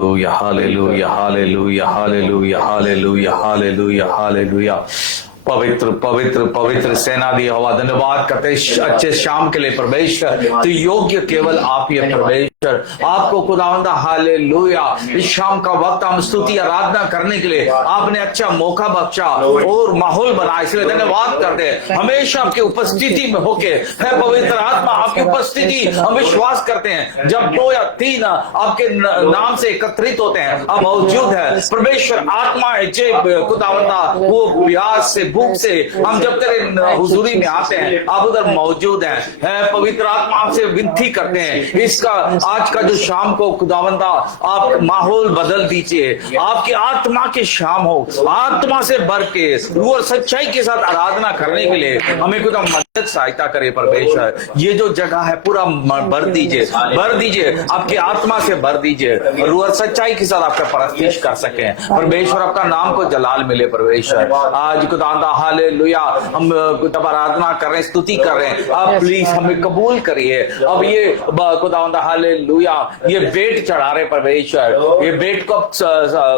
Hallelujah, hallelujah, hallelujah, hallelujah, hallelujah, hallelujah. पवित्र पवित्र पवित्र सेना दी हवा धन्यवाद करते अच्छे शाम के लिए परमेश्वर। तो योग्य केवल आप ही परमेश्वर, आपको खुदावंदा हालेलुया। इस शाम का वक्त हम स्तुति आराधना करने के लिए आपने अच्छा मौका बख्शा और माहौल बनाया, इसलिए धन्यवाद करते हैं। हमेशा आपकी उपस्थिति में होके है पवित्र आत्मा, आपकी उपस्थिति हम विश्वास करते हैं। जब 2 या 3 आपके नाम से एकत्रित होते हैं, आप मौजूद है परमेश्वर। आत्मा है खुदावंदा, वो प्यास से भूख से हम जब तेरे हुजूरी में आते हैं, आप उधर मौजूद हैं। है पवित्र आत्मा आपसे विनती करते हैं, इसका आज का जो शाम को खुदावंदा आप माहौल बदल दीजिए। आपकी आत्मा की शाम हो, आत्मा से भर के रूह और सच्चाई के साथ आराधना करने के लिए हमें खुदा मदद सहायता करे परमेश्वर। ये जो जगह है पूरा भर दीजिए, भर दीजिए, आपकी आत्मा से भर दीजिए, रूह और सच्चाई के साथ आपका परस्तिश कर सके परमेश्वर। आपका नाम को जलाल मिले परमेश्वर। आज खुदावंदा हालेलुया, हम जब आराधना कर रहे हैं, स्तुति कर रहे हैं, आप प्लीज हमें कबूल करिए। अब ये खुदावंदा हालेलुया, ये बेट चढ़ा रहे परमेश्वर, ये बेट को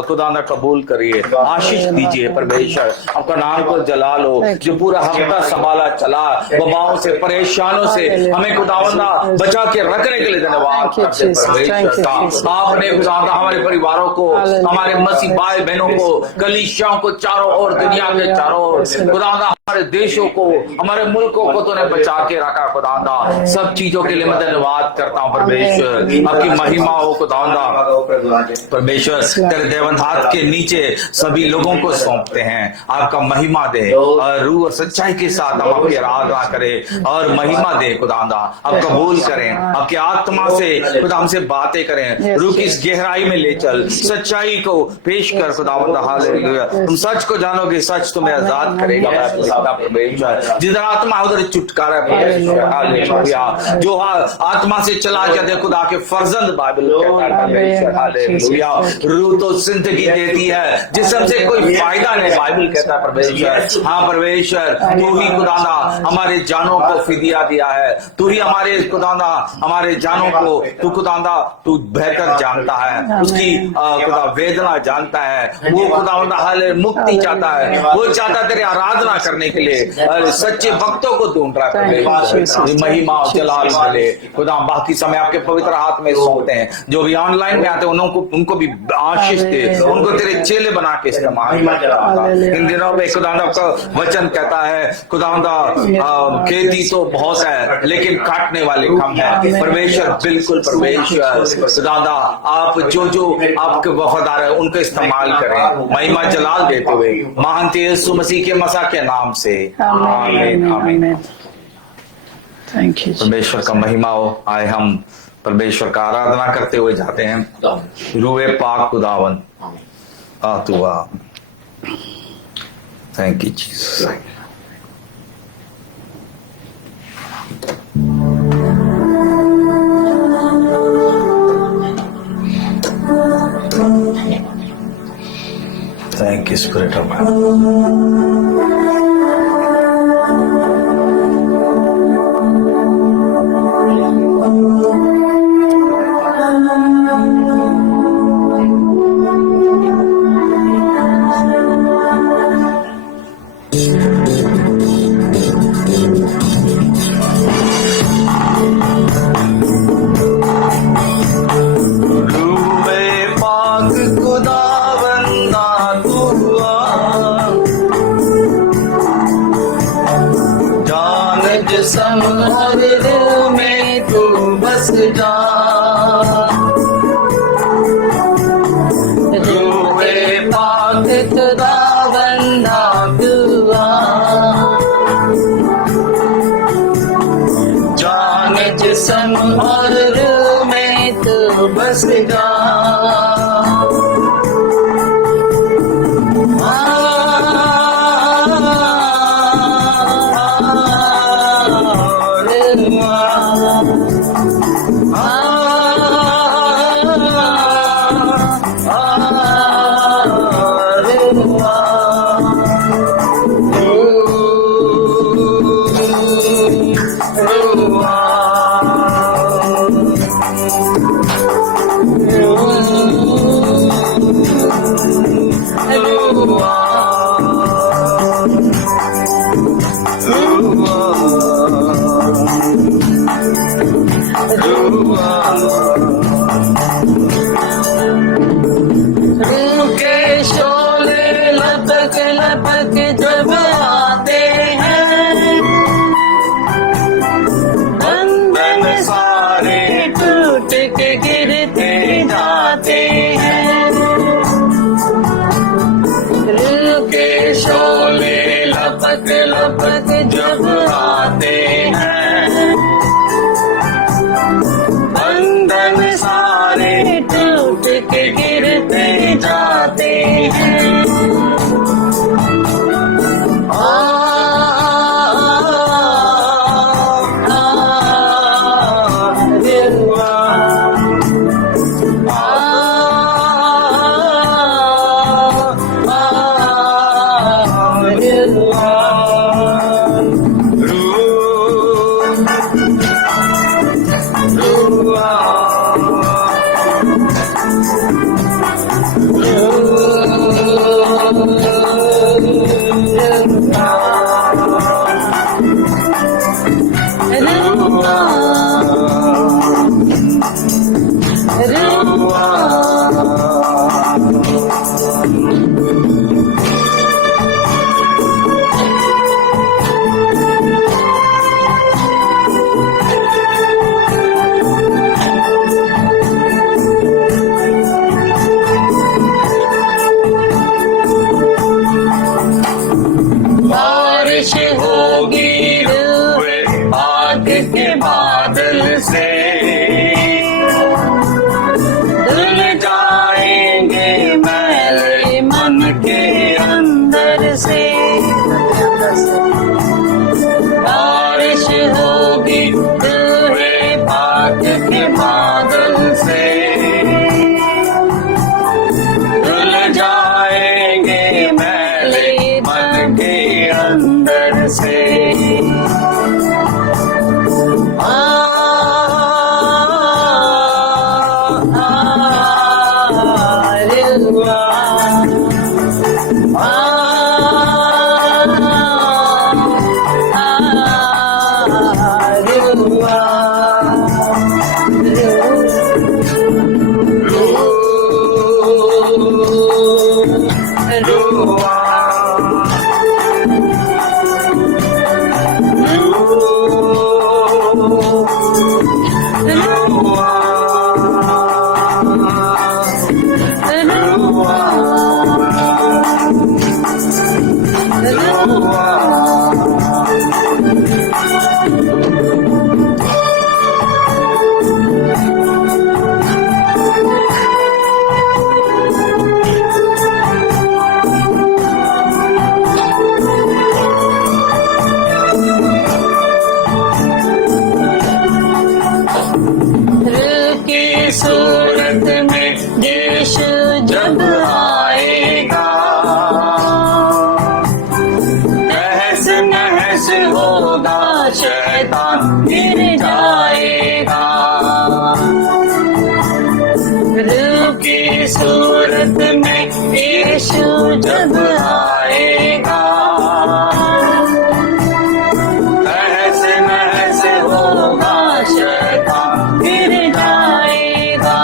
खुदावंदा कबूल करिए, आशीष दीजिए परमेश्वर। आपका नाम को जलाल हो। जो पूरा हफ्ता संभाला चला वबाओं से, परेशानों से हमें खुदावंदा बचा के रखने के लिए धन्यवाद करते परमेश्वर। आपने खुदावंदा हमारे परिवारों को, हमारे मसीह भाई बहनों को, कलीसियाओं को चारों ओर, दुनिया के चारों ओर, खुदावंदा हमारे देशों को, हमारे मुल्कों को तूने बचा के रखा खुदावंदा। सब चीजों के लिए मैं धन्यवाद करता हूँ परमेश्वर। आपकी महिमा हो खुदावंदा परमेश्वर। तेरे देवंत हाथ के नीचे सभी लोगों को सौंपते हैं, आपका महिमा दे और रूह और सच्चाई के साथ हम आपकी आराधना करें और महिमा दे खुदावंदा। आप कबूल करें, आपकी आत्मा से खुदा हमसे बातें करें, रूह की इस गहराई में ले चल, सच्चाई को पेश कर खुदावंदा हालेलुया। तुम सच को जानोगे, सच तुम्हें आजाद करेगा परमेश्वर। जिधर आत्मा उधर छुटकारा हालेलुया। जो आत्मा से चला जाते खुदा के फर्जंद बाइबल कहता है परमेश्वर हालेलुया। रूह तो जिंदगी देती है, जिसम से कोई फायदा नहीं बाइबल कहता है परमेश्वर। हाँ परमेश्वर, तू ही खुदाना हमारे जानों को फिदिया दिया है, तू ही हमारे खुदाना हमारे जानों को तू खुदाना तू बेहतर जानता है, उसकी खुदा वेदना जानता है। वो खुदावंदा हाले मुक्ति चाहता है, वो चाहता तेरे आराधना करने के लिए सच्चे भक्तों को ढूंढ रहा है। महिमा जलाल वाले खुदा बाकी समय आपके पवित्र हाथ में सौंपते हैं। जो भी ऑनलाइन में आते हैं उनको भी आशीष दे, उनको तेरे चेले बना के इस्तेमाल। इन दिनों में खुदावंदा का वचन कहता है खुदावंदा खेती तो बहुत है लेकिन काटने वाले कम है परमेश्वर। बिल्कुल परमेश्वर खुदावंदा, आप जो आपके वफादार है उनको इस्तेमाल करें, महिमा जलाल देते हुए महान यीशु मसीह के मसा के नाम से आमीन आमीन। थैंक यू परमेश्वर का महिमा हो। आए हम परमेश्वर का आराधना करते हुए जाते हैं। रूहे पाक खुदावन आ तू आ। Thank you Jesus. Thank you, Spirit of God. शपथ जब आते हैं, बंधन सारे टूट के गिरते जाते हैं। बारिश होगी रुए आग के बादल से, धुल जाएंगे मैले मन के अंदर से। बारिश होगी रुए आग के बादल से, धुल जाएंगे मैले मन के अंदर से। सूरत में यीशु जब आएगा, तहस नहस होगा, शैतान गिर जाएगा। रूह की सूरत में यीशु जब आएगा, तहस नहस होगा, शैतान गिर जाएगा।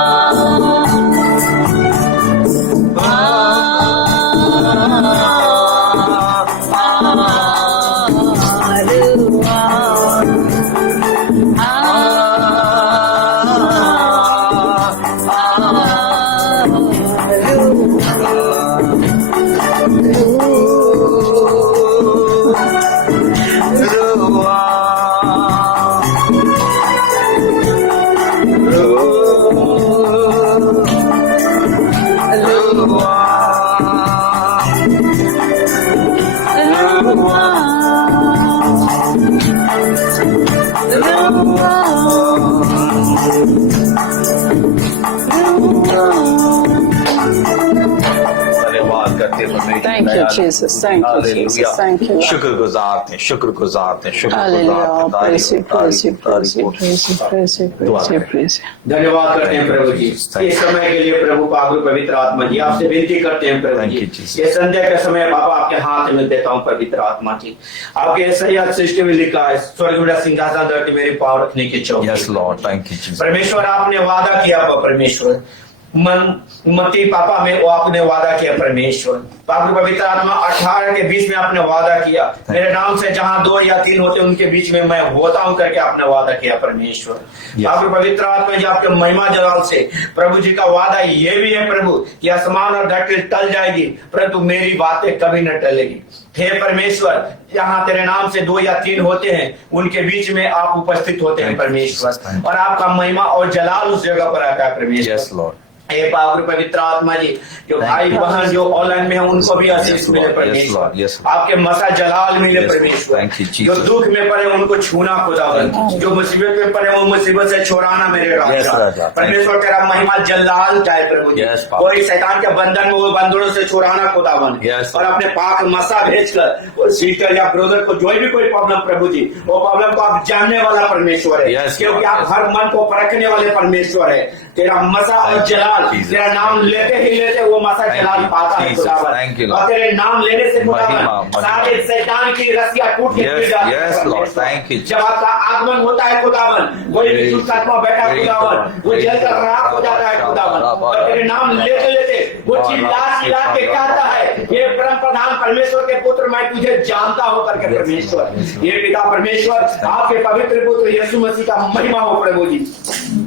Thank you, Jesus. Thank you, Jesus. Thank you. शुक्रगुजार थे, शुक्रगुजार थे, Hallelujah. Praise you, praise you, praise you, praise you, praise you, praise you, praise you. धन्यवाद करते हैं प्रभु जी इस समय के लिए। प्रभु पाक पवित्र आत्मा जी आपसे विनती करते हैं प्रभु जी, ये संध्या का समय बाबा आपके हाथ में देता हूँ पवित्र आत्मा जी। आपके ऐसा सृष्टि में लिखा है, स्वर्ग में सिंहासन धरती मेरे पाँव रखने की चौकी। Yes Lord, thank you Jesus. परमेश्वर आपने वादा किया परमेश्वर मती पापा में वो आपने वादा किया परमेश्वर। बाबू पवित्र आत्मा 18 के बीच में आपने वादा किया, मेरे नाम से जहां 2 या 3 होते उनके बीच में मैं होता हूं करके आपने वादा किया परमेश्वर। बाबू पवित्र आत्मा जी आपके महिमा जलाल से प्रभु जी का वादा ये भी है प्रभु कि आसमान और धरती टल जाएगी परंतु मेरी बातें कभी न टलेगी। हे परमेश्वर, जहां तेरे नाम से 2 या 3 होते हैं उनके बीच में आप उपस्थित होते हैं परमेश्वर, और आपका महिमा और जलाल उस जगह पर आता है परमेश्वर। हे पवित्र आत्मा जी, जो भाई बहन जो ऑनलाइन में है उनको भी आशीष मिले परमेश्वर, आपके मसा जलाल मिले परमेश्वर। जो दुख में पड़े उनको छूना खुदावन, जो मुसीबत में पड़े वो मुसीबत से छुड़ाना मेरे राजा परमेश्वर। तेरा महिमा जलाल चाहे प्रभु जी, कोई शैतान के बंधन में वो बंधनों से छुड़ाना खुदावन, और अपने पाक मसा भेजकर सिस्टर या ब्रदर को जो भी कोई प्रॉब्लम प्रभु जी, वो प्रॉब्लम को आप जानने वाला परमेश्वर है, क्योंकि आप हर मन को परखने वाले परमेश्वर है। तेरा मसा और जलाल, तेरा नाम लेते ही लेते वो मसा जलाल पाता है खुदावन, और तेरे नाम लेने से खुदावन सारे शैतान की रस्सियां टूट के गिर जाती है। जब आपका आगमन होता है खुदावन, कोई भी दुष्ट आत्मा बैठा खुदावन वो जलकर राख हो जाता है खुदावन, और तेरे नाम लेते लेते वो चिल्ला चिल्ला के कहता है, ये परम प्रधान परमेश्वर के पुत्र मैं तुझे जानता हूं करके परमेश्वर। ये पिता परमेश्वर आपके पवित्र पुत्र यीशु मसीह का महिमा हो प्रभु जी।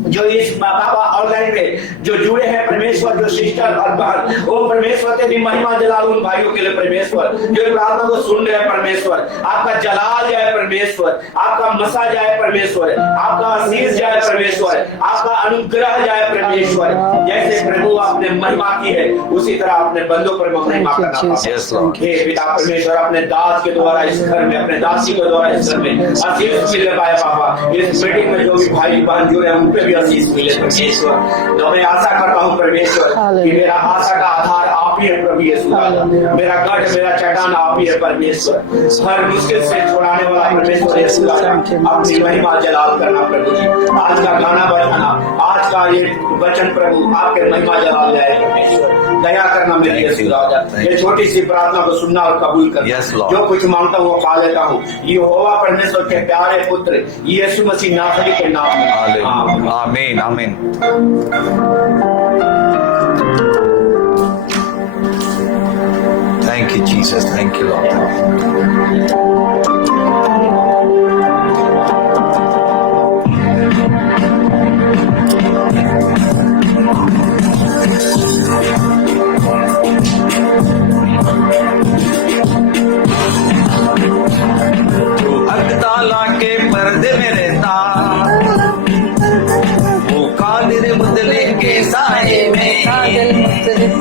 जो इस बाबा ऑनलाइन में जो जुड़े हैं परमेश्वर, जो सिस्टर और बहन, वो परमेश्वर तेरी महिमा जलाल उन भाइयों के लिए परमेश्वर, जो प्रार्थना को सुन रहे हैं परमेश्वर, आपका जलाल जाए परमेश्वर, आपका मसा जाए परमेश्वर, आपका आशीष जाए परमेश्वर, आपका अनुग्रह जाए परमेश्वर। जैसे प्रभु आपने महिमा की है उसी तरह अपने बंदों पर महिमा करना। हे पिता परमेश्वर, अपने दास के द्वारा इस घर में, अपने दासी के द्वारा इस घर में आशीष मिले पाए बाबा। इस मीटिंग में जो भी भाई बहन जुड़े हैं उन पे भी आशीष मिले परमेश्वर। तो मैं आशा करता हूँ परमेश्वर कि मेरा आशा का आधार आप ही है प्रभु यीशु, मेरा गढ़ मेरा चट्टान आप ही है परमेश्वर। हर मुश्किल से छुड़ाने वाला परमेश्वर यीशु, अपनी महिमा जलाल करना प्रभु जी। आज का गाना बढ़ाना, आज का ये वचन प्रभु आपके महिमा जलाल जाए परमेश्वर। दया करना मेरे यीशु राजा, ये छोटी सी प्रार्थना को सुनना और कबूल करना। जो कुछ मांगता हूँ वो पा लेता हूँ। यहोवा परमेश्वर के प्यारे पुत्र यीशु मसीह नासरी के नाम में आमीन आमीन। Thank you, Jesus. Thank you, Lord. ताला के पर्दे में रहता, वो कादिर मुतले के साए में,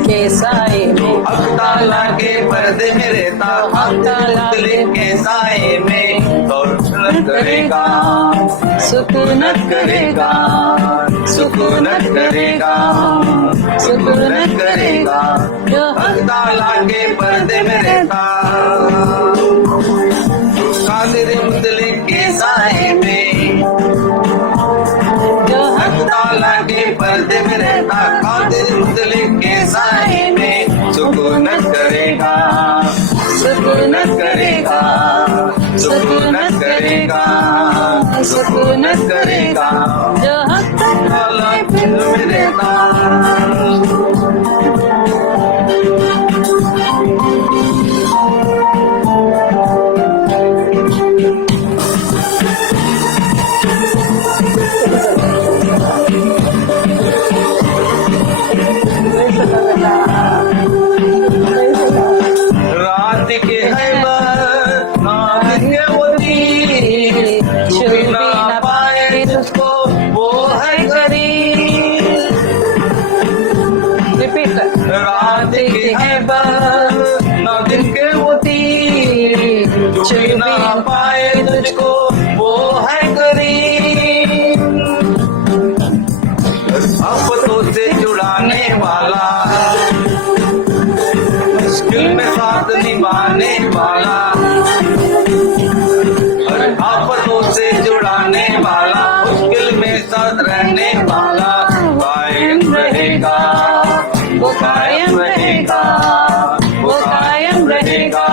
के साए में, ताला के पर्दे में रहता, मुतले के साए में, और करेगा सुकूनत करेगा, सुकूनत करेगा, सुकूनत करेगा, जो ताला के पर्दे में रहता, कादिर मुतले के साए में, जो ताला के पर्दे में रहता, कादिर मुतले के साए में, सुकूनत करेगा, सुकूनत करेगा, सुकूनत करेगा, सुकूनत करेगा, जो ताला के पर्दे में रहता। रात के है नाम के वो तीर, छुपी ना पाए तुझको वो है करीब। रात के है ना दिन के वो तीर, छुपी ना पाए तुझको वो है करीब। आफतों से जुड़ाने वाला, मुश्किल में साथ निभाने वाला, और आफतों से जुड़ाने वाला, मुश्किल में साथ रहने वाला, कायम रहेगा, वो कायम रहेगा, वो कायम रहेगा,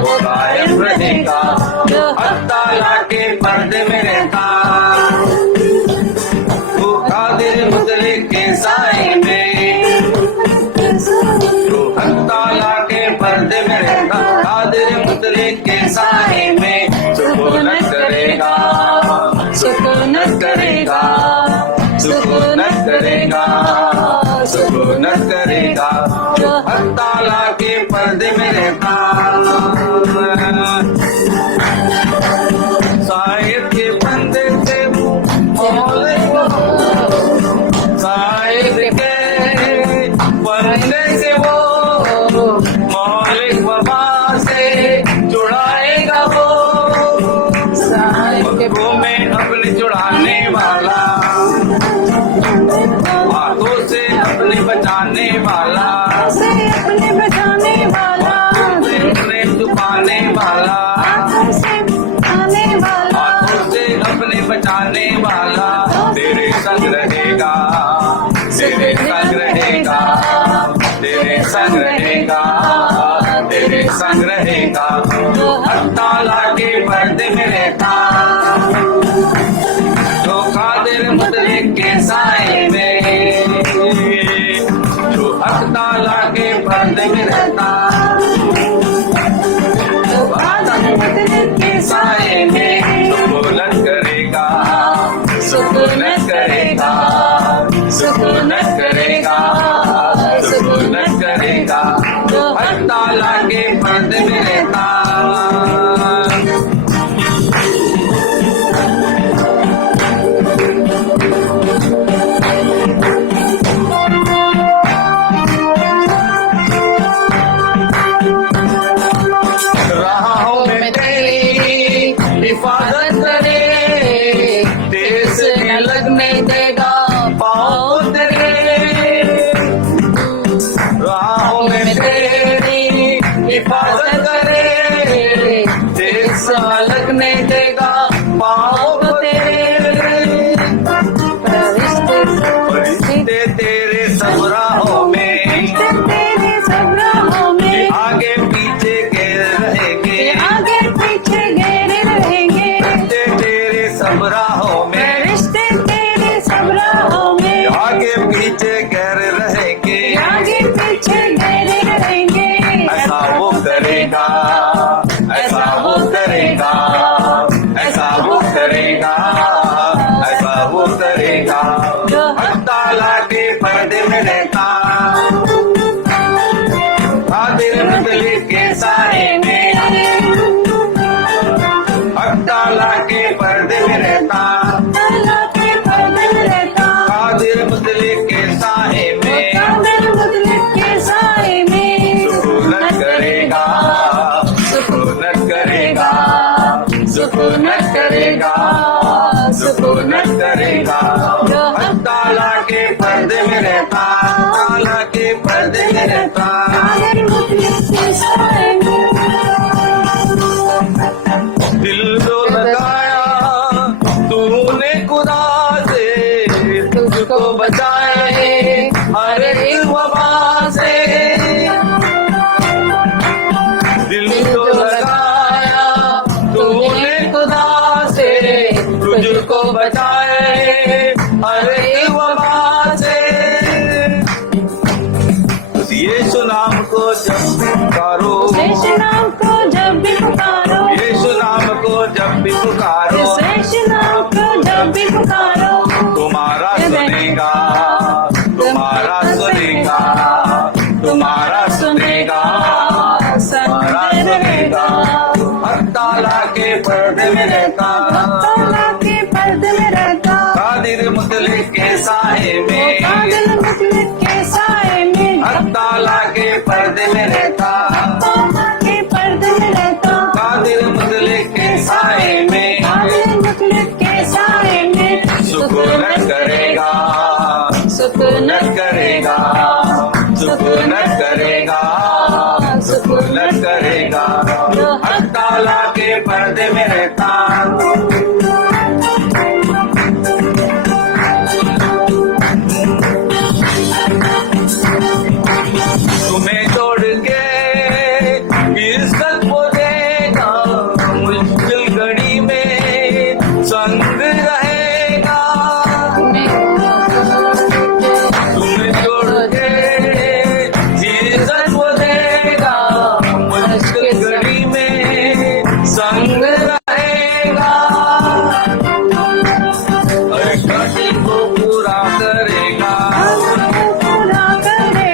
वो कायम रहेगा, जो ताला के पर्दे में रहता, वो कादिर मुतले के साए में, सुकूनत करेगा, जो हक ताला के पर्दे में रहता। साहिब के बंदे से मौलिक, साहिब के बंदे से वो मौलिक वफा से जुड़ाएगा वो, को में अपने जुड़ाने वाला, हाथों से अपने बचाने वाला, अपने बचाने वाला, अपने छुपाने वाला, आने वाला, हाथों से अपने बचाने वाला, तेरे संग रहेगा, तेरे संग रहेगा, तेरे संग रहेगा, तेरे संग रहेगा, जो हक ताला के पर्दे में रहता, जो कादिर मुतलिक के साए में, जो हक ताला के पर्दे में रहता, जो कादिर मुतलिक के साए में सुकूनत करेगा, सुकूनत करेगा, सुकूनत करेगा, सुकूनत करेगा, जो हक ताला के पर्दे में रहता। राहों में तेरी हिफाजत करे, देश में लगने देगा पाँव तेरे, राहों में तेरी हिफाजत करे, देश में लगने देगा पाँव तेरे, फरिश्ते तेरे सब राहों में, तेरे सब राहों में, आगे पीछे घेरे रहेंगे, आगे पीछे घेरे रहेंगे, तेरे सब राहों में, रिश्ते तेरे सब राहों में, आगे पीछे घेरे रहेंगे, आगे पीछे घेरे रहेंगे, ऐसा वो करेगा, ऐसा वो करेगा, ऐसा वो करेगा, ऐसा वो करेगा, जो हक ताला के पर्दे में रहता, कादिर मुतलिक के साए में, हक ताला के पर्दे में रहता, ताला के पर्दे में रहता, कादिर मुतलिक के साए में कादिर मुतलिक के साए में सुकूनत करेगा, सुकूनत करेगा, सुकूनत करेगा, सुकूनत करेगा, जो हक ताला के पर्दे में रहता, ताला के पर्दे में रहता। कादिर मुतलिक के साए में, दिल जो लगाया तूने खुदा से, तुझको बचाए हर एक वबा से, दिल जो लगाया तूने खुदा से, तुझको बचाए हर एक वबा से, यीशु नाम को जब पुकारो, यीशु नाम को जब भी पुकारो, यीशु नाम को जब भी पुकारो, यीशु नाम को जब भी पुकारो, तुम्हारा सुनेगा, तुम्हारा सुनेगा, तुम्हारा सुनेगा, तुम्हारा सुनेगा, हक ताला के पर्दे में रहता, ताला के पर्दे में रहता, कादिर मुतलिक के साए में, कादिर मुतलिक के साए में, हक ताला के पर्दे में रहता, ताला के पर्दे में रहता, कादिर मुतलिक के साए में कादिर मुतलिक के साए में सुकूनत करेगा, सुकूनत करेगा, सुकूनत करेगा, सुकूनत करेगा, जो हक ताला के पर्दे में रहता। तुम्हें छोड़ के इज्जत को देगा, मुश्किल घड़ी में संग रहेगा, तुम्हें छोड़ के इज्जत को देगा, मुश्किल घड़ी में संग रहेगा, हर घड़ी को पूरा करेगा, पूरा करेगा,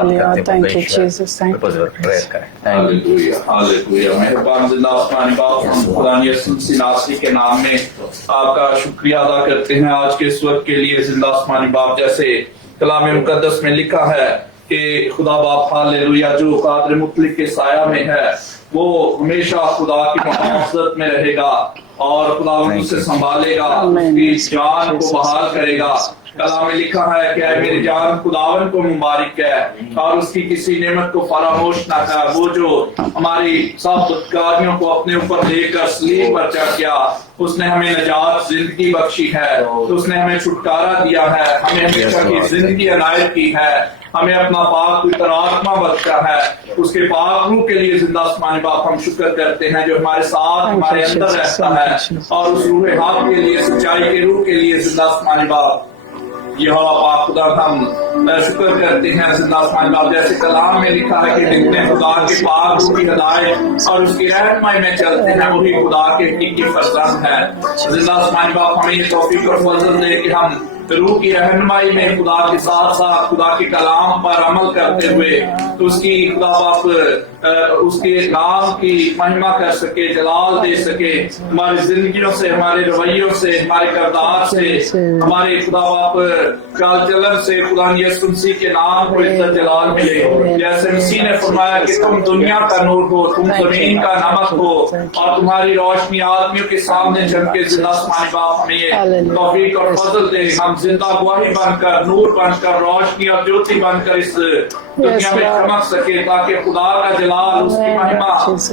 Hallelujah. Thank you, परमेश्वर। Jesus. Thank you. प्रेयर करें। Thank you. Hallelujah hallelujah. मेहरबान जिंदा आसमानी बाप, हम खुदानी यसुसी नासरी के नाम में आपका शुक्रिया अदा करते हैं आज के इस वक्त के लिए। जिंदा आसमानी बाप, जैसे कलाम मुकद्दस में लिखा है कि खुदा बाप हालेलुया जो कादिर मुतलक के साया में है वो हमेशा खुदा की मुहाफ़ज़त में रहेगा और खुदा उसे संभालेगा, उसकी जान को बहाल करेगा। कलाम में लिखा है कि मेरी जान खुदावन को मुबारक है और उसकी किसी नेमत को फरामोश ना कर। वो जो हमारी सब बदकारियों को अपने ऊपर लेकर सलीब पर चढ़ गया, उसने हमें नजात जिंदगी बख्शी है, तो उसने हमें छुटकारा दिया है, हमें हमेशा की जिंदगी अनायत की है, हमें अपना पाक पवित्र आत्मा बख्शा है। उसके पाक रूह के लिए जिंदा आसमानी बाप हम शुक्र करते हैं जो हमारे साथ हमारे अंदर रहता है, और उस रूह हाक के लिए, सच्चाई के रूह के लिए जिंदा आसमानी बाप यहोवा पाक खुदा हम शुक्र करते हैं। जिंदा आसमानी बाप, जैसे कलाम में लिखा है कि जितने खुदा के पाक रूह की हिदायत और उसकी रहनुमाई में चलते हैं वही खुदा के हकीकी फर्जंद है। जिंदा आसमानी बाप हमें ये तौफीक और फजल दे कि हम रूह की रहनुमाई में खुदा के साथ साथ खुदा के कलाम पर अमल करते हुए तो उसकी खुदा बाप उसके नाम की महिमा कर सके, जलाल दे सके, हमारी जिंदगियों से, हमारे रवैयों से, हमारे किरदार से, हमारे खुदा बाप चाल चलन से खुदा यीशु मसीह के नाम को इज्जत जलाल मिले। जैसे मसीह ने फरमाया कि तुम दुनिया का नूर हो, तुम जमीन का नमक हो और तुम्हारी रोशनी आदमियों के सामने चमके। जिंदा आसमानी बाप हमें तौफीक और फजल दे, हम जिंदा गवाही बनकर, नूर बनकर, रोशनी और ज्योति बनकर इस दुनिया में चमक सके, ताकि खुदा का जलाल, उसकी महिमा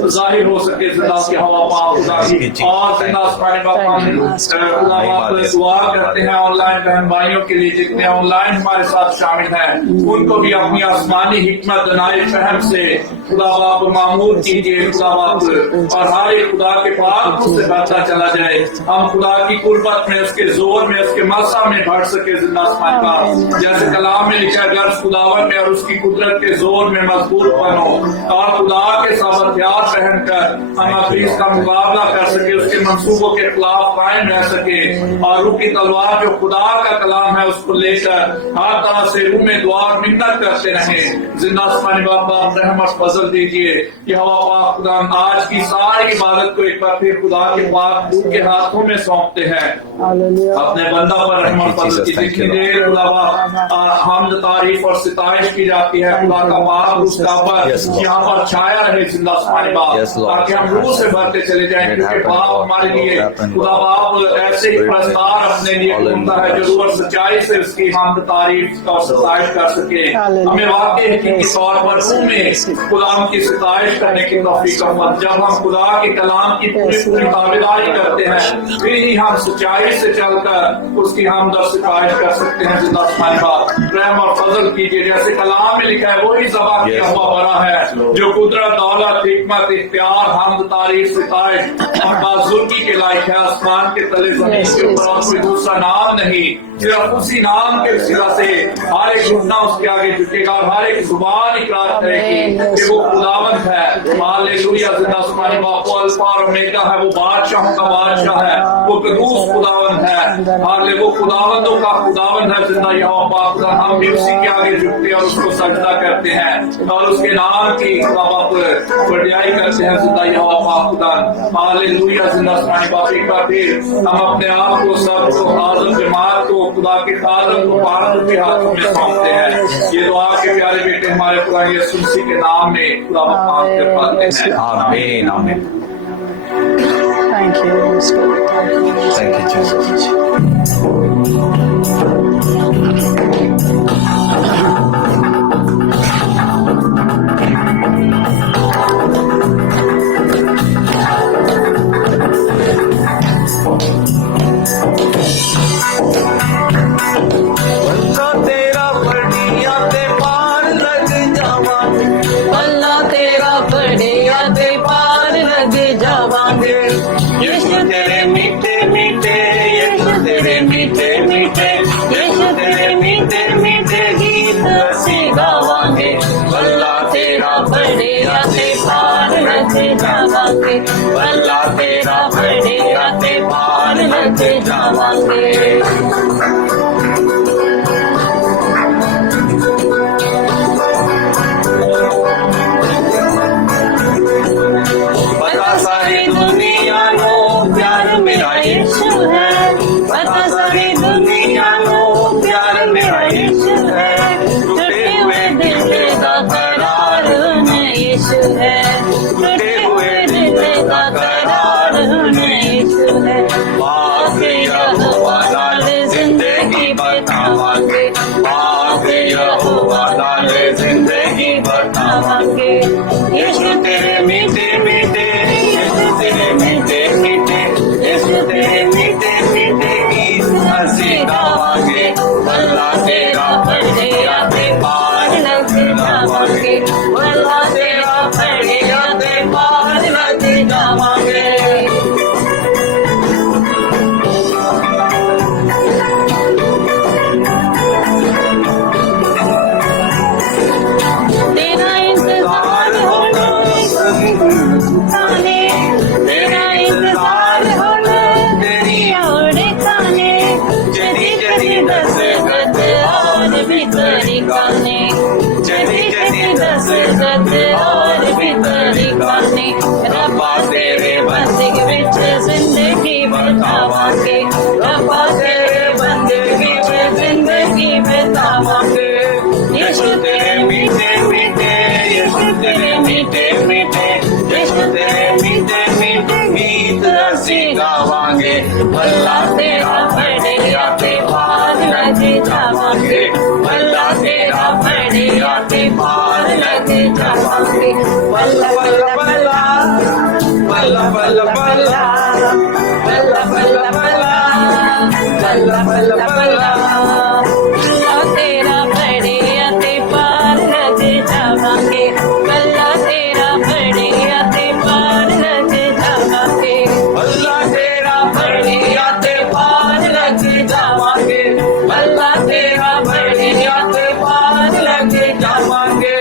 जाहिर हो सके। जिंदा की हवा पाक खुदा की। और जिंदा आसमानी बाप हम दुआ करते हैं ऑनलाइन बहन भाइयों के लिए जितने ऑनलाइन हमारे साथ शामिल हैं, उनको भी अपनी आसमानी हिकमत दनाई फहम से खुदा बाप मामूर कीजिए खुदा बाप, और हर एक खुदा के पाक से बढ़ता चला जाए। हम खुदा की कुर्बत में, उसके जोर में, उसके मसा में बढ़ सके। जिंदा आसमानी बाप, जैसे कलाम में लिखा है गर्ज खुदावन में और उसकी कुदरत के जोर में मजबूत बनो और खुदा के सब हथियार पहनकर हम अपनी इसका मुकाबला कर सके, उसके मंसूबों के खिलाफ कायम रह सके, और रूह की तलवार जो खुदा का कलाम है उसको लेकर हर तरह से रूह में दुआ और मिन्नत करते रहे। जिंदा आसमानी बाप आप रहमत फजल दीजिए कि हवा पाक खुदा आज की सारी इबादत को एक बार फिर खुदा के पाक रूह के हाथों में सौंपते हैं। अपने बंदा पर रहमत फजल की जितनी देर खुदा हमद तारीफ और सितारिश की जाती है, खुदा का पाक उसका पर यहाँ पर छाया रहे। जिंदा आसमानी बाप, ताकि हम रूह से भरते चले जाएं, क्योंकि बाप हमारे लिए खुदा बाप ऐसे ही प्रस्तार अपने लिए ढूंढता है जो रूह और सच्चाई से उसकी हमद तारीफ और सितारिश कर सके। हमें वाकई हकीकी तौर पर रूह में खुदा की सितारिश करने की तौफीक अमल, जब हम खुदा के कलाम की पूरी ताबेदारी करते हैं फिर ही हम सच्चाई से चलकर उसकी हमद और सितारिश कर सकते हैं। जिंदा आसमानी बाप रहम और फजल कीजिए, जैसे कलाम में लिखा है वही ज़बा किया हुआ बड़ा है जो कुदरत, दौलत, हिकमत, इख्तियार, हमद, तारीफ, सितारिश और बाजुर्गी के लायक है। आसमान के तले जमीन के ऊपर और कोई दूसरा नाम नहीं, सिर्फ उसी नाम के सिरा से हर एक घुटना उसके आगे झुकेगा और हर एक जुबान इकरार करेगी कि वो खुदावंत है। हालेलुया। जिंदा आसमानी बाप वो अल्फा और ओमेगा है, वो बादशाहों का बादशाह है, वो कदूस खुदावंत है। हाले वो खुदावंतों का खुदावंत है। जिंदा यहोवा पाक खुदा, हम भी उसी के आगे झुकते हैं और उसको सजदा करते हैं और उसके नाम की बाप बढ़ियाई करते हैं। जिंदा यहोवा पाक खुदा। हालेलुया। जिंदा आसमानी बाप एक बार फिर हम अपने आप को, सब को, आदम जमात को खुदा के खादम को पाक के हाथों में सौंपते हैं। ये दुआ के प्यारे बेटे हमारे खुदा यीशु मसीह के नाम में खुदा मांग कर पाते हैं। आमीन आमीन। Thank you, Holy Spirit. Thank you, Jesus. बल्ला तेरा बढ़िया ते पार लग जावांगे, बल्ला तेरा बढ़िया ते पार लग जावांगे। यीशु तेरे मीठे मीठे, यीशु तेरे मीठे मीठे, यीशु तेरे मीठे मीठे गीत ਅਸੀਂ गावांगे। बल्ला तेरा बढ़िया ते पार लग जावांगे, बल्ला तेरा बढ़िया ते पार लग जावांगे। टूटे हुए दिल का करार हुन यीशु है। पाक यहोवा नाल जिंदगी बतावांगे, पाक यहोवा नाल जिंदगी बतावांगे। यीशु तेरे मीठे मीठे, यीशु तेरे मीठे मीठे, यीशु तेरे मीठे मीठे गीत हंसी गावांगे। अल्लाह तेरा बढ़िया ते पार लग जावांगे, अल्लाह तेरा बढ़िया ते पार लग जावांगे। तेरा इंतजार होना खाने, तेरा इंतजार होना तेरी ओर खाने, जदी जदी दस गद और भीतरी खाने, जदी जदी दस गद और भीतरी खाने। रब्बा तेरे बंदगी विच जिंदगी बितावांगे, रब्बा तेरे बंदगी विच जिंदगी बितावांगे। यीशु तेरे मीठे मीठे, यीशु तेरे मीठे मीठे, यीशु तेरे मीठे मीठे गीत हंसी गावांगे। अल्लाह तेरा बढ़िया ते पार लग जावांगे, अल्लाह तेरा बढ़िया ते पार लग जावांगे। बल्ला बल्ला बल्ला, बल्ला बल्ला बल्ला, बल्ला बल्ला बल्ला, बल्ला बल्ला बल्ला। अल्लाह तेरा बढ़िया ते पार लग जावांगे, अल्लाह तेरा बढ़िया ते पार लग जावांगे, अल्लाह तेरा बढ़िया ते पार लग जावांगे, अल्लाह तेरा बढ़िया ते पार लग जावांगे।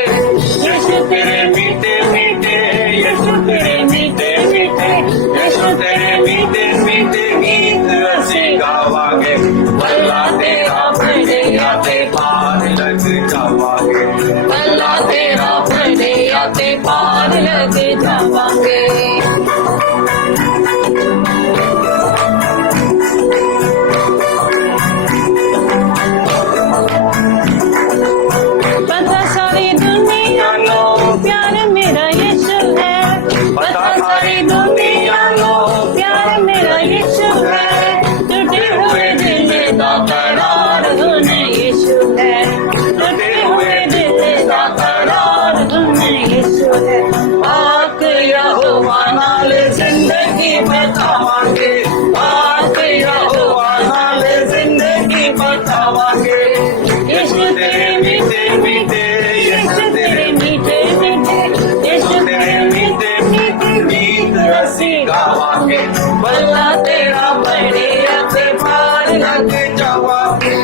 यीशु तेरे मीठे मीठे, यीशु तेरे मीठे मीठे, यीशु तेरे मीठे मीठे गीत हंसी गावांगे। अल्लाह तेरा बढ़िया ते पार लग जावांगे, अल्लाह तेरा बढ़िया ते पार लग जावांगे। पता सारी दुनिया लो प्यार मेरा यीशु है, पता सारी दुनिया लो प्यार मेरा यीशु है। टूटे हुए दिल का करार हुन यीशु है, टूटे हुए दिल का करार हुन यीशु है। पाक यहोवा नाल जिंदगी बतावांगे, पाक यहोवा नाल जिंदगी बतावांगे। यीशु तेरे मीठे मीठे, यीशु तेरे मीठे मीठे, यीशु तेरे मीठे मीठे गीत हंसी गावांगे। अल्लाह तेरा बढ़िया ते पार लग जावांगे,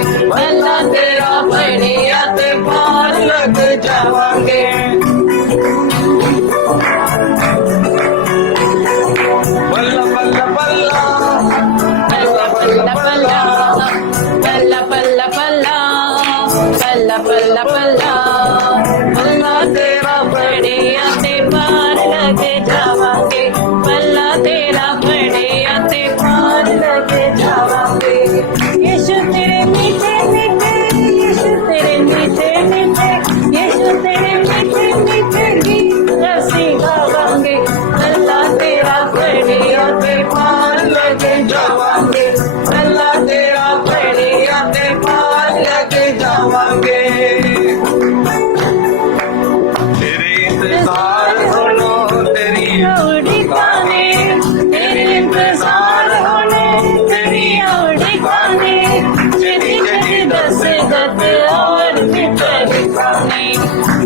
अल्लाह तेरा बढ़िया ते पार लग जावांगे। बल्ला बल्ला बल्ला, बल्ला बल्ला बल्ला, बल्ला बल्ला बल्ला, बल्ला बल्ला बल्ला। अल्लाह तेरा बढ़िया ते पार लग जावांगे, अल्लाह तेरा बढ़िया ते पार लग जावांगे। यीशु तेरे मीठे मीठे, यीशु तेरे मीठे मीठे, यीशु तेरे मीठे मीठे गीत हंसी गावांगे। अल्लाह तेरा बढ़िया ते पार लग जावांगे, अल्लाह तेरा बढ़िया ते पार लग जावांगे। तेरे इंतजार होनो तेरी ओड़ी गाने, तेरे इंतजार होनो तेरी ओड़ी गाने, जदी जदी दस गद और भीतरी गाने,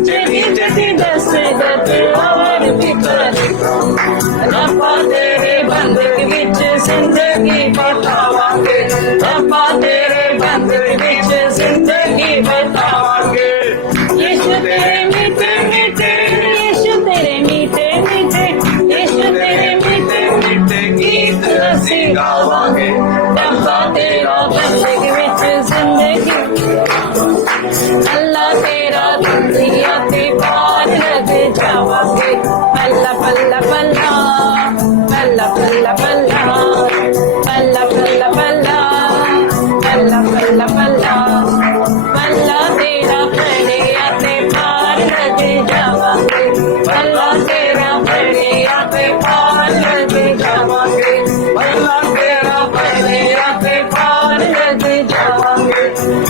जदी जदी दस गद और भीतरी गाने। रब्बा तेरे बंदगी विच जिंदगी बतावांगे, रब्बा तेरे बंदगी विच जिंदगी बतावांगे। यीशु तेरे मीठे मीठे, यीशु तेरे मीठे मीठे, यीशु तेरे मीठे मीठे गीत हंसी गावांगे। रब्बा तेरा बंदगी विच जिंदगी, अल्लाह तेरा दुनिया ते पार लग जावांगे। बल्ला बल्ला बल्ला, बल्ला बल्ला बल्ला, बल्ला बल्ला बल्ला, बल्ला बल्ला बल्ला। बल्ला तेरा बढ़िया ते पार लग जावांगे, बल्ला तेरा पे पार लग जावांगे, अल्लाह तेरा फड़िया ते पार लग जावांगे,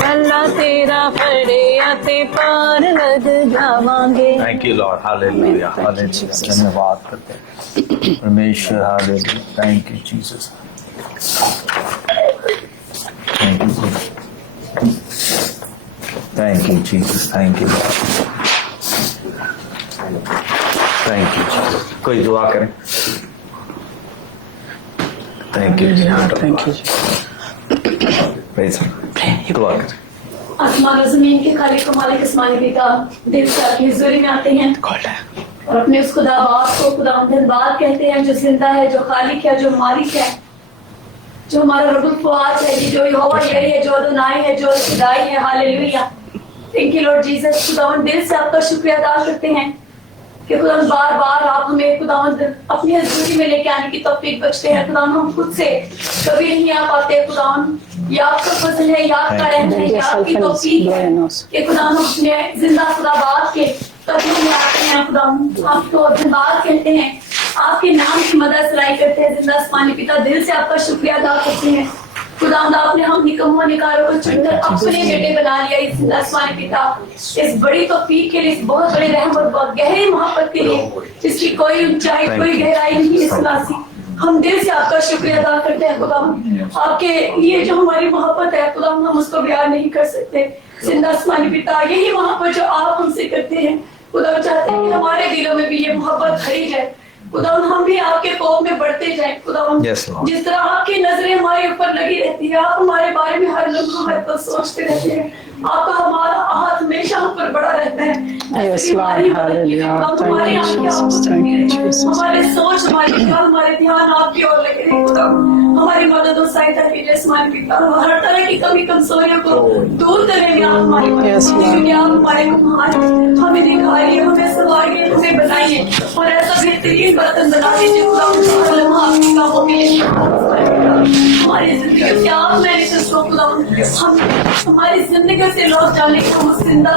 अल्लाह तेरा फड़िया ते पार लग जावांगे। Thank you Lord, hallelujah, hallelujah, धन्यवाद करते हैं परमेश्वर, hallelujah, thank you Jesus, thank you Jesus, thank you Jesus, thank you Lord, thank you Jesus. कोई दुआ करें। Thank you Jesus, thank you praise him, दुआ करें। आसमान और जमीन के खालिक मालिक आसमानी पिता दिल से आपकी हुजूरी में आते हैं और अपने उस खुदाबाद को खुदा धन्यवाद कहते हैं जो जिंदा है, जो खालिक है, जो मालिक है, जो हमारा रब्बुल फुआद है, जो यहोवा यही है, जो अदोनाई है, जो खुदाई है। Hallelujah, thank you Lord Jesus. खुदावंद दिल से आपका शुक्रिया अदा करते हैं कि खुदावंद बार बार आप हमें खुदावंद अपनी हजूरी में लेके आने की तौफीक बख्शते हैं। खुदावंद हम खुद से कभी नहीं आ पाते खुदावंद, ये आपका फजल है, ये आपका रहम है, ये आपकी तौफीक है कि खुदावंद हम अपने जिंदा खुदाबाद के कदमों में आते हैं। खुदावंद आपको धन्यवाद कहते हैं, आपके नाम की मदद सराई करते हैं। जिंदा आसमानी पिता दिल से आपका शुक्रिया अदा करते हैं। खुदावंद आपने हम निकम्मों निकारों को चुनकर अपने बेटे बना लिया। इस जिंदा आसमानी पिता इस बड़ी तौफीक के लिए, इस बहुत बड़े रहम और बहुत गहरी मोहब्बत के लिए जिसकी कोई ऊंचाई कोई गहराई नहीं है सुनासी, हम दिल से आपका शुक्रिया अदा करते हैं। खुदावंद आपके ये जो हमारी मोहब्बत है खुदावंद हम उसको बयान नहीं कर सकते। जिंदा आसमानी पिता यही मोहब्बत जो आप हमसे करते हैं खुदावंद चाहते हैं कि हमारे दिलों में भी ये मोहब्बत खड़ी जाए। खुदावंद हम भी आपके कोप में बढ़ते जाए। खुदावंद जिस तरह आपकी नजरें हमारे ऊपर लगी रहती है, आप हमारे बारे में हर लोग हमारे पर सोचते रहते हैं, आपका हमारा हाथ हमेशा हम पर बड़ा रहता है। हमारे सोच हमारे ध्यान आपकी ओर लगे रहे। हमारी मदद और सहायता कीजिए आसमानी पिता, हर तरह की कमी कमजोरियों को दूर करने में आप हमारी मदद कीजिए। आप हमारे हमें दिखाइए, हमें सवारिए, हमें बनाइए और ऐसा बेहतरीन बर्तन बना दीजिए आपकी कामों के लिए। हमारी जिंदगी से आप मैंने जिसको हम हमारी जिंदगी से लौट जाने के हम जिंदा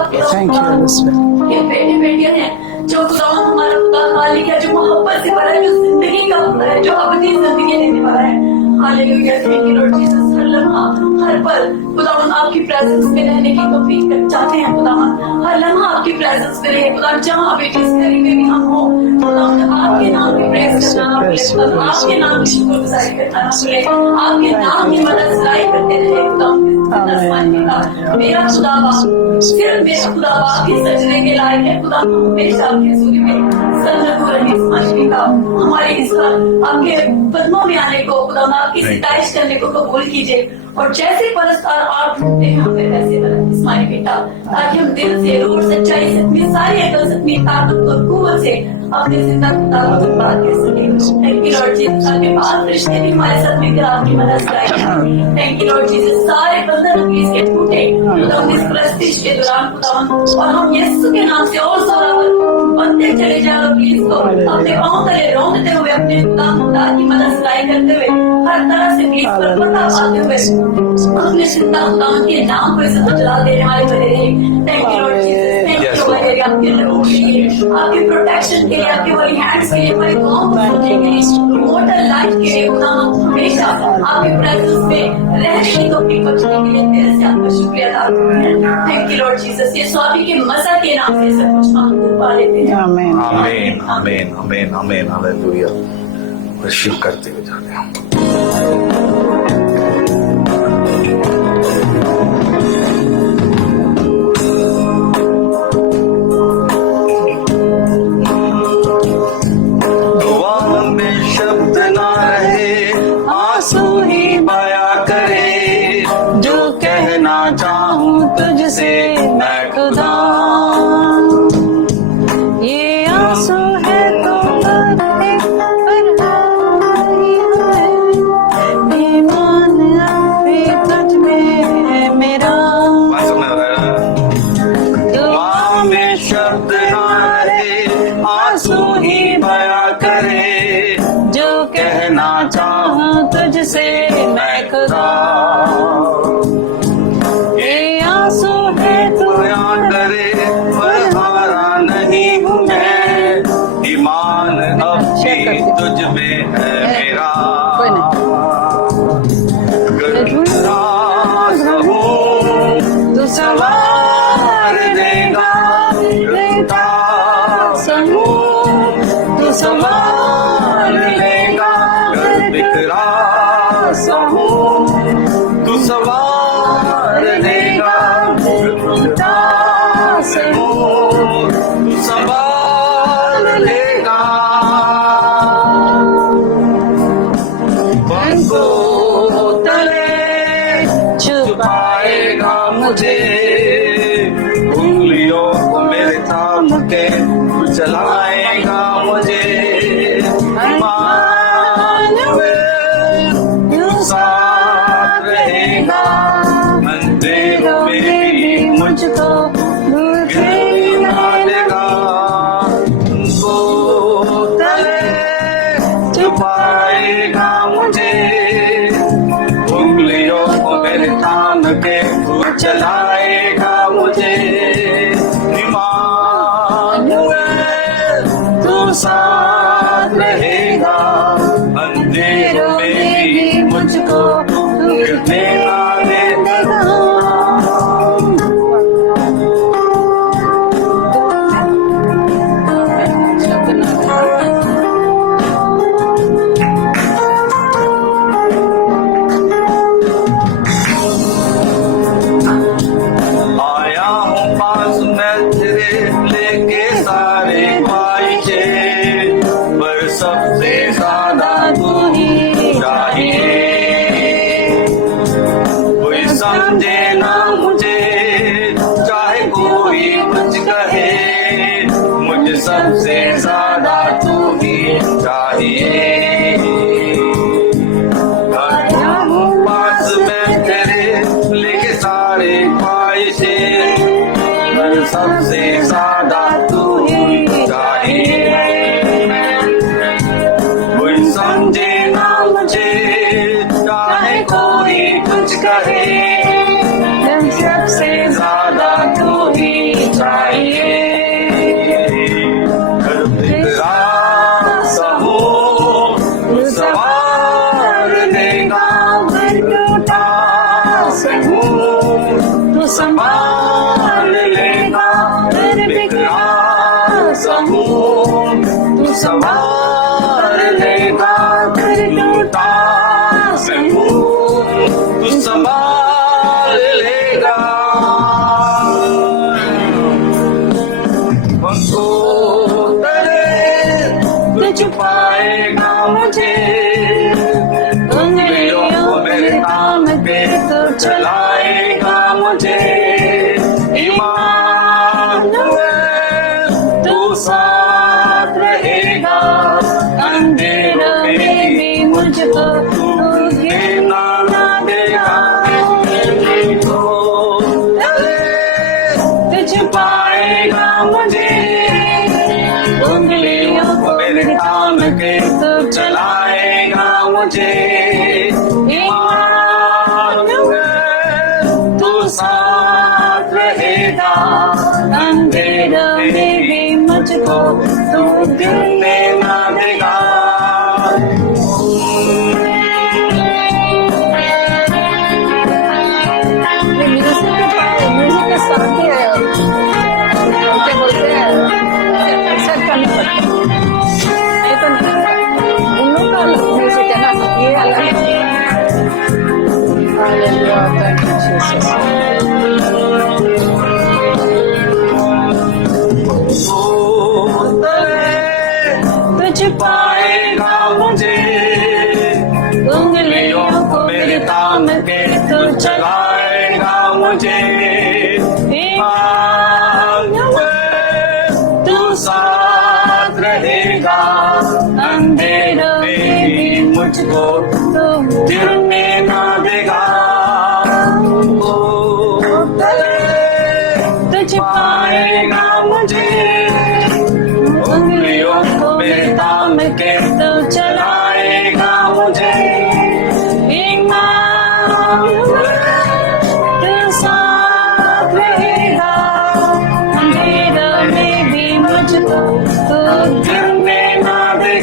ये बेटे बेटियां हैं जो खुदावंद हमारा खुदा खालिक है, जो मोहब्बत से भरा है, जो जिंदगी का खुदा है, जो अपनी जिंदगी देने वाला है। Hallelujah, thank you Lord Jesus. हर लम्हा हर पल खुदावंद आपकी प्रेजेंस में रहने की तौफीक चाहते हैं। खुदावंद हर लम्हा आपकी प्रेजेंस में रहे। खुदावंद जहाँ भी जिस घड़ी में भी हम हो खुदावंद आपके नाम की प्रेज करना, आपके नाम की शुक्रगुजारी करना, आपके नाम की मदद सराई करते रहे। खुदावंद मेरा खुदावा सिर्फ मेरा खुदावा आपके सजने के लायक है। खुदा हमेशा आपके हुजूरी में सल्लल्लाहु अलैहि वसल्लम हमारे इस आपके कदमों में आने को खुदा आपकी सिताइश करने को कबूल कीजिए और जैसे परस्तार आप ढूंढते हैं हमें वैसे इस्माइल बेटा, ताकि हम दिल से रूह सच्चाई से अपनी सारी अकल से अपनी ताकत और कुव्वत से अपने जिंदा खुदा को बात कर सकें। Thank you Lord Jesus. आपके पास रिश्ते भी हमारे साथ मिलकर आपकी मदद कराएंगे। Thank you Lord Jesus. सारे बंधन प्लीज के टूटे खुदावंद इस प्रस्तिश के दौरान खुदावंद और हम यीशु के नाम से और जोरावर बनते चले जाओ। प्लीज को अपने पांव तले रोंदते हुए अपने खुदा की मदद सराई करते हुए हर तरह से प्लीज पर पता पाते हुए अपने जिंदा खुदावंद के नाम को इज्जत जला देने वाले बने रहे। Thank you Lord Jesus. Thank you आपके लोगों के लिए, आपके प्रोटेक्शन के लिए, आपके होली हैंड्स के लिए, हमारे गाँव को सोचने के लिए, मोटर लाइफ के लिए खुदा हमेशा आपके प्रेजेंस में रहने की तौफीक बख्शने के लिए दिल से आपका शुक्रिया अदा करते हैं। Thank you Lord Jesus. ये स्वामी के मज़ा के नाम से सब कुछ हम पा लेते हैं। आमीन आमीन आमीन आमीन आमीन, हालेलुया। वर्शिप करते हुए जाते हैं। शब्द ना रहे, आंसू ही बया करे, जो कहना चाहूं तुझसे मैं खुदा। ये आंसू है तो ईमान अभी तुझ में है मेरा। दुआ में शब्द ना रहे, आंसू ही बया करे, जो कहना चाहूं तुझसे मैं खुदा। ये आंसू है तो याद करे, पर हारा नहीं हूँ मैं, ईमान अब शेयर भी करती तुझ में है मेरा कोई नहीं रास हो तू सवार देगा रास हो तू सवार लेगा रास हो तू सवार देगा रास हो तू सवार लेगा बंको तले छुपाएगा मुझे उंगलियों को मेरे थाम के चलाएगा मुझे साथ रहेगा अंधेरों में भी मुझको देगा उनको तले छुपाएगा मुझे उंगलियों को मेरे थाम के चलाएगा मुझे तू साथ रहेगा अंधेरों में भी मुझको गिरने ना देगा आया हूँ पास में तेरे लेके सारे ख्वाहिशे पर सबसे ज्यादा तू ही चाहिए कोई समझे ना मुझे चाहे कोई कुछ कहे मुझे सबसे ज्यादा तू ही चाहिए आया हूँ पास में तेरे लेके सारे ख्वाहिशे पर सबसे ज्यादा तू ही चाहिए कोई समझे ना मुझे चाहे कोई कुछ कहे सबसे ज्यादा तू ही चाहिए रास हो तू सवार देगा रास हो तू संभाल लेगा रास हो तू संभाल लेगा रास हो तू संभाल लेगा हमको तले तू छुपाएगा मुझे उंगलियों को मेरे नाम पे तो चलाएगा मुझे ईमान तू साथ रहेगा अंधेरों में भी मुझको तू गिरना ना देगा तुझ पाएगा मुझे उंगलियों को मेरे काम के तू चलाएगा मुझे ईमान तू साथ रहेगा अंधेरों में भी मुझको तू गिरने ना देगा म्यूजिक के साथ ही है क्या बोलते हैं ऐसा करना पड़ता है ये तो नहीं उन लोग का म्यूजिक है ना ये अलग है हालेलुया थैंक यू तुझ पाएगा मुझे उंगलियों को मेरे काम के तू चलाएगा मुझे तू साथ रहेगा अंधेरों में भी मुझको गिरने ना देगा तुझ पाएगा मुझे उंगलियों को मेरे काम के तू चलाएगा मुझे तू साथ रहेगा अंधेरों में भी मुझको तू गिरने ना देगा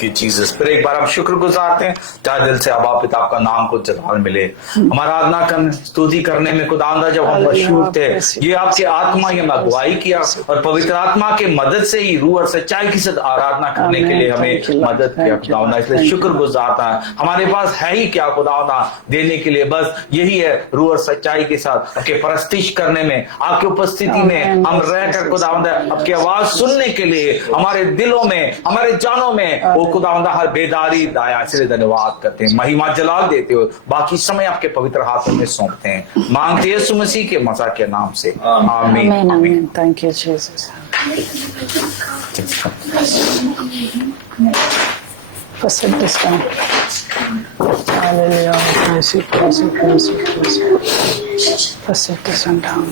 थैंक यू जीसस। फिर एक बार हम शुक्र गुजारते हैं, चाहे दिल से अब्बा पिता का नाम को जलाल मिले। हमारा आराधना करने स्तुति करने में खुदावंदा जब हम मशहूर थे, ये आपके आत्मा ये अगुवाई किया और पवित्र आत्मा के मदद से ही रूह और सच्चाई के साथ आराधना करने के लिए हमें मदद किया खुदावंदा। इसलिए शुक्र गुजारता है। हमारे पास है ही क्या खुदावंदा देने के लिए, बस यही है रूह और सच्चाई के साथ आपके परस्तिश करने में, आपकी उपस्थिति में हम रहकर खुदावंदा आपकी आवाज सुनने के लिए हमारे दिलों में हमारे जानों में वो खुदावंदा हर बेदारी दाया से धन्यवाद करते हैं, महिमा जलाल देते हो। बाकी समय आपके पवित्र हाथों में सौंपते हैं, मांगते हैं यीशु मसीह के मसा के नाम से, आमीन। Amen, amen. Thank you, Jesus. First sit this down. Hallelujah. Praise you, praise you, praise you, praise you. First sit this one down.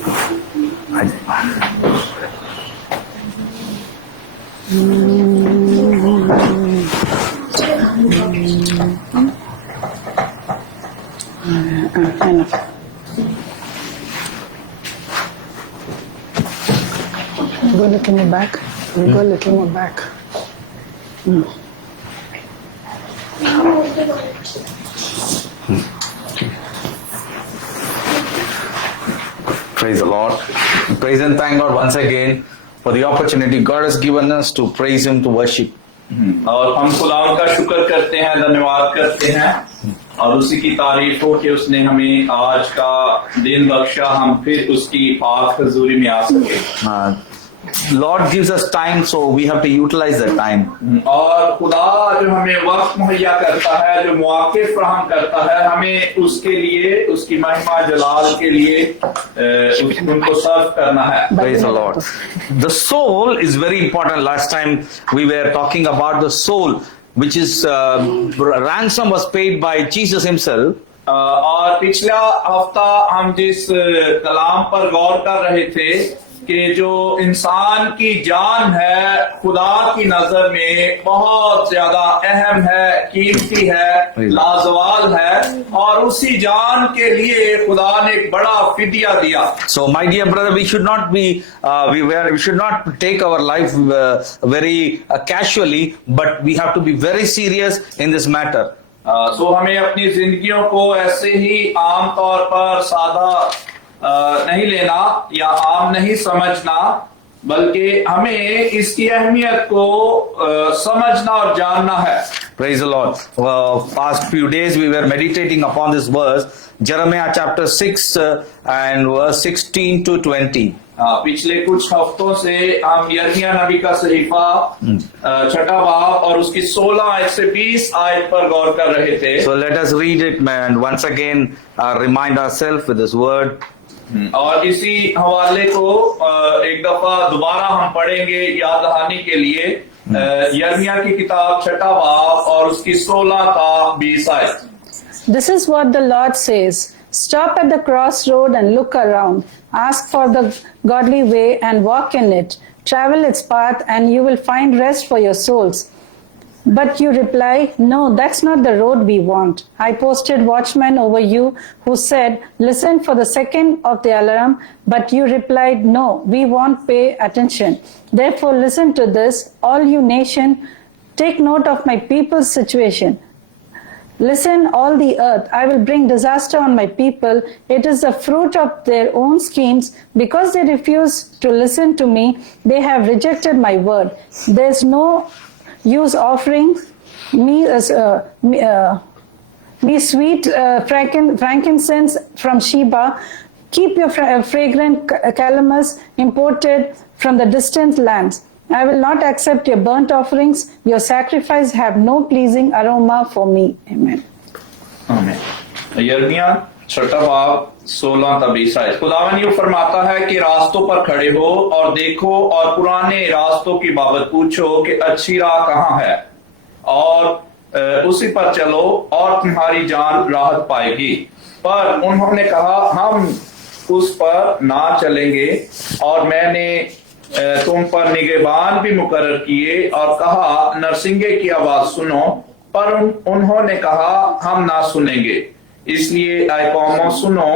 Enough. Go look in your back. Go look in your back. Praise the Lord. Praise and thank God once again for the opportunity God has given us to praise Him, to worship. और हम खुदावंद का शुक्र करते हैं, धन्यवाद करते हैं और उसी की तारीफ हो कि उसने हमें आज का दिन बख्शा, हम फिर उसकी पाक हजूरी में आ सके। Lord gives us time, so we have to utilize the time. और खुदा जो हमें वक्त मुहैया करता है, जो मौके फराहम करता है, हमें उसके लिए, उसकी महिमा जलाल के लिए उनको सर्व करना है। Praise the Lord. The soul is very important. Last time we were talking about the soul, which is ransom was paid by Jesus Himself. और पिछला हफ्ता हम जिस कलाम पर गौर कर रहे थे कि जो इंसान की जान है खुदा की नजर में बहुत ज्यादा अहम है, कीमती है, लाजवाल है और उसी जान के लिए खुदा ने एक बड़ा फिदिया दिया। So my dear brother, we should not be we should not take our life very casually, but we have to be very serious in this matter. सो हमें अपनी जिंदगियों को ऐसे ही आम तौर पर सादा नहीं लेना या आम नहीं समझना, बल्कि हमें इसकी अहमियत को समझना और जानना है। Praise the Lord. Past few days we were meditating upon this verse, Jeremiah chapter 6 and verse 16 to 20. पिछले कुछ हफ्तों से हम यिर्मयाह नबी का सहीफा छठा बाब और उसकी 16 आयत से 20 आयत पर गौर कर रहे थे। So let us read it, man. Once again, remind ourselves with this word. और इसी हवाले को एक दफा दोबारा हम पढ़ेंगे याद दहानी के लिए। यिर्मयाह की किताब छठा बाब और उसकी 16 का 20 आयत। This is what the Lord says. Stop at the crossroad and look around. Ask for the godly way and walk in it. Travel its path and you will find rest for your souls. But you reply, no, that's not the road we want. I posted watchmen over you who said, listen for the second of the alarm, but you replied, no, we won't pay attention. Therefore, listen to this, all you nation, take note of my people's situation. Listen, all the earth, I will bring disaster on my people. It is the fruit of their own schemes. Because they refuse to listen to me, they have rejected my word. There's no use offering me sweet frankincense from Sheba. Keep your fragrant calamus imported from the distant lands. I will not accept your burnt offerings. Your sacrifice have no pleasing aroma for me. Amen. आमीन। यिर्मयाह छठा बाब 16 का 20 आयत। खुदावन यूं फरमाता है कि रास्तों पर खड़े हो और देखो और पुराने रास्तों की बाबत पूछो कि अच्छी राह कहाँ है और उसी पर चलो और तुम्हारी जान राहत पाएगी। पर उन्होंने कहा हम उस पर ना चलेंगे और मैंने तुम पर निगहबान भी मुकर्रर किए और कहा नरसिंगे की आवाज सुनो, पर उन्होंने कहा हम ना सुनेंगे। इसलिए आए कौमों सुनो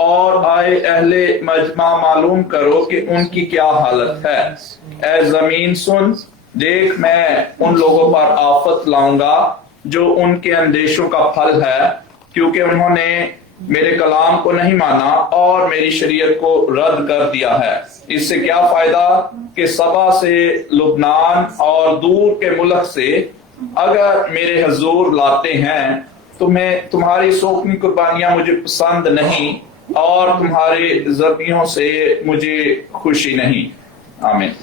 और आए अहले मजमा मालूम करो कि उनकी क्या हालत है। ऐ जमीन सुन देख मैं उन लोगों पर आफत लाऊंगा जो उनके अंदेशों का फल है, क्योंकि उन्होंने मेरे कलाम को नहीं माना और मेरी शरीयत को रद्द कर दिया है। इससे क्या फायदा कि सबा से, लुबनान और दूर के मुल्क से अगर मेरे हजूर लाते हैं, तुम्हारी सौंपनी कुर्बानियां मुझे पसंद नहीं और तुम्हारे ज़बीहों से मुझे खुशी नहीं। आमीन।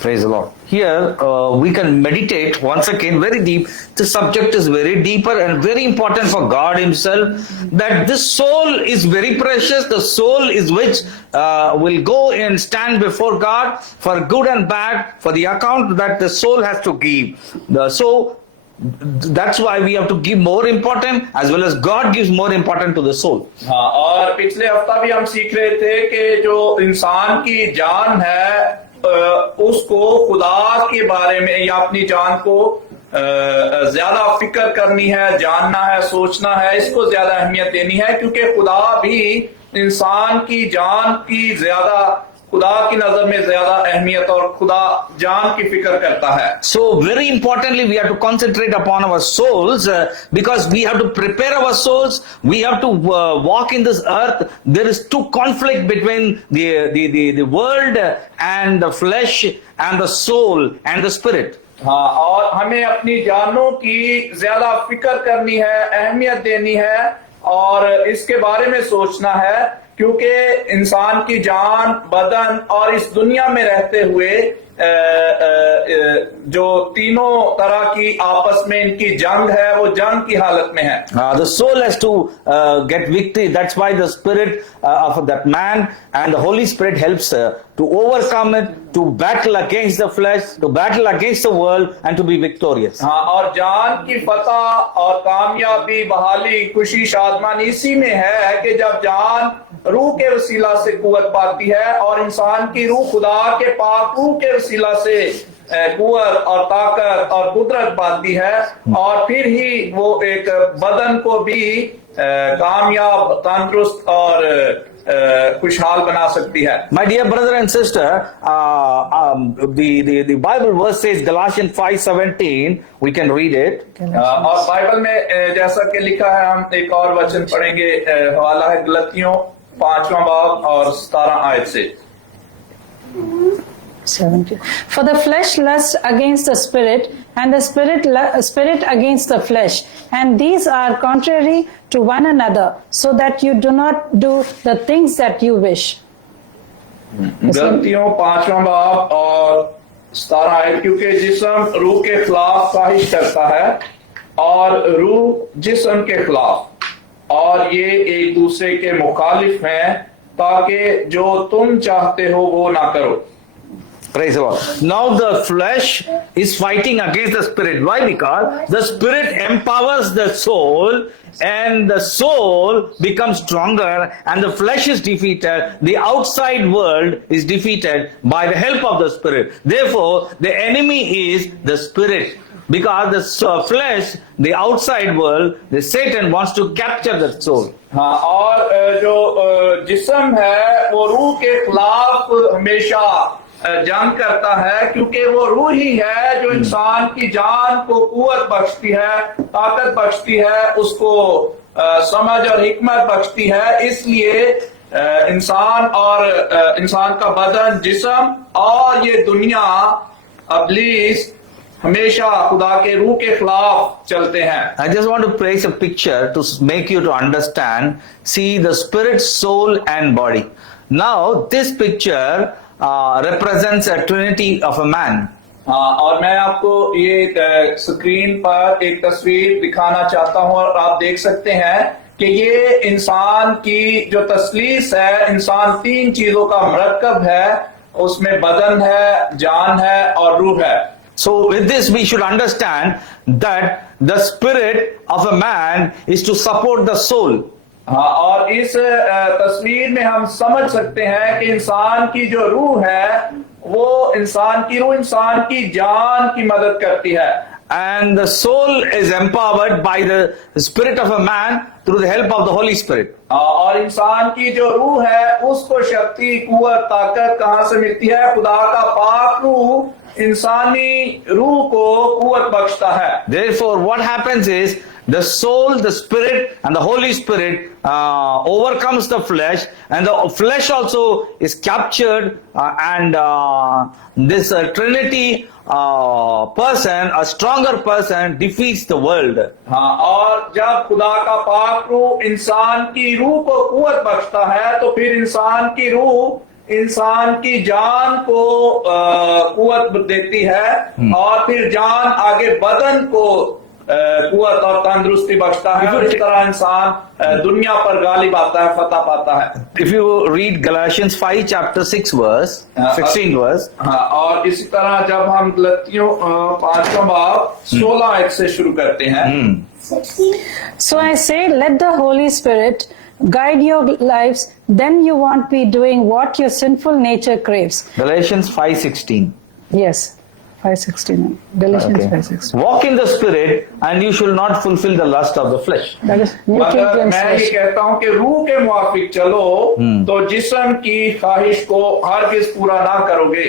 Praise the Lord. Here we can meditate once again very deep. The subject is very deeper and very important for God Himself. That this soul is very precious. The soul is which will go and stand before God for good and bad, for the account that the soul has to give. So that's why we have to give more important, as well as God gives more important to the soul. हाँ, और पिछले हफ्ता भी हम सीख रहे थे कि जो इंसान की जान है उसको खुदा के बारे में या अपनी जान को ज्यादा फिक्र करनी है, जानना है, सोचना है, इसको ज्यादा अहमियत देनी है, क्योंकि खुदा भी इंसान की जान की ज्यादा, खुदा की नजर में ज्यादा अहमियत और खुदा जान की फिक्र करता है। So very importantly we have to concentrate upon our souls because we have to prepare our souls. We have to walk in this earth. There is two conflict between the world and the flesh and the soul and the spirit. हाँ, और हमें अपनी जानों की ज्यादा फिक्र करनी है, अहमियत देनी है और इसके बारे में सोचना है, क्योंकि इंसान की जान, बदन और इस दुनिया में रहते हुए जो तीनों तरह की आपस में इनकी जंग है, वो जंग की हालत में है। The soul has to get victory. That's why the spirit of that man and the Holy Spirit helps to overcome it, to battle against the flesh, to battle against the world and to be victorious. हाँ, और जान की फतह और कामयाबी, बहाली, खुशी, शादमान इसी में है कि जब जान रूह के वसीला से कुव्वत पाती है और इंसान की रूह खुदा के पाक रूह के वसीला से कुव्वत और ताकत और कुदरत पाती है, और फिर ही वो एक बदन को भी कामयाब, तंदुरुस्त और खुशहाल बना सकती है। My dear brother and sister, the Bible verse says Galatians 5:17. We can read it. और बाइबल में जैसा कि लिखा है, हम एक और वचन पढ़ेंगे, हवाला है गलतियों 5वां बाब और 17 आयत से। 17. For the flesh lusts against the spirit, and the spirit against the flesh, and these are contrary to one another, so that you do not do the things that you wish. गलतियों 5वां बाब और 17 आयत, क्योंकि जिस्म रूह के खिलाफ ख्वाहिश करता है और रूह जिस्म के खिलाफ, और ये एक दूसरे के मुखालिफ हैं, ताकि जो तुम चाहते हो वो ना करो। Praise the Lord. Now the flesh is fighting against the spirit. Why? Because the spirit empowers the soul and the soul becomes stronger and the flesh is defeated. The outside world is defeated by the help of the spirit. Therefore, the enemy is the spirit. Because the flesh, the outside world, the Satan wants to capture the soul. हाँ, और जो जिस्म है वो रूह के खिलाफ हमेशा जंग करता है, क्योंकि वो रूह ही है जो इंसान की जान को कुव्वत बख्शती है, ताकत बख्शती है, उसको समझ और हिकमत बख्शती है। इसलिए इंसान और इंसान का बदन, जिस्म और ये दुनिया, इब्लीस हमेशा खुदा के रूह के खिलाफ चलते हैं। I just want to place a picture to make you to understand. See the spirit, soul and body. Now this picture represents a trinity of a man. हाँ, और मैं आपको ये स्क्रीन पर एक तस्वीर दिखाना चाहता हूँ, और आप देख सकते हैं कि ये इंसान की जो तस्लीस है, इंसान 3 चीजों का मरकब है, उसमें बदन है, जान है और रूह है। So with this we should understand that the spirit of a man is to support the soul. हाँ, और इस तस्वीर में हम समझ सकते हैं कि इंसान की जो रूह है, वो इंसान की रूह इंसान की जान की मदद करती है। and the soul is empowered by the spirit of a man through the help of the Holy Spirit. और इंसान की जो रूह है उसको शक्ति, कुव्वत, ताकत कहाँ से मिलती है? खुदा का पाक रूह इंसानी रूह को कुव्वत बख्शता है। Therefore, what happens is the soul, the spirit, and the Holy Spirit overcomes the flesh, and the flesh also is captured, and this Trinity person, a stronger person, defeats the world. हाँ, और जब खुदा का पाक रूह इंसान की रूह को कुव्वत बख्शता है तो फिर इंसान की रूह इंसान की जान को कुव्वत देती है और फिर जान आगे बदन को कुव्वत और तंदुरुस्ती बख्शता है और इस तरह इंसान दुनिया पर गालिब आता है, फतह पाता है। If you read Galatians 5 chapter 6 verse, 16 verse, हाँ, और इसी तरह जब हम गलतियों 5वां बाब 16 आयत से शुरू करते हैं, So I say, let the Holy Spirit guide your lives, then you won't be doing what your sinful nature craves. Galatians 5:16. Yes, 5:16. Galatians Okay. 5:16. Walk in the spirit and you shall not fulfill the lust of the flesh. That is New King मगर James मैं ये Version. कहता हूँ कि रूह के मुआफिक चलो तो जिस्म की ख्वाहिश को हरगिज पूरा ना करोगे।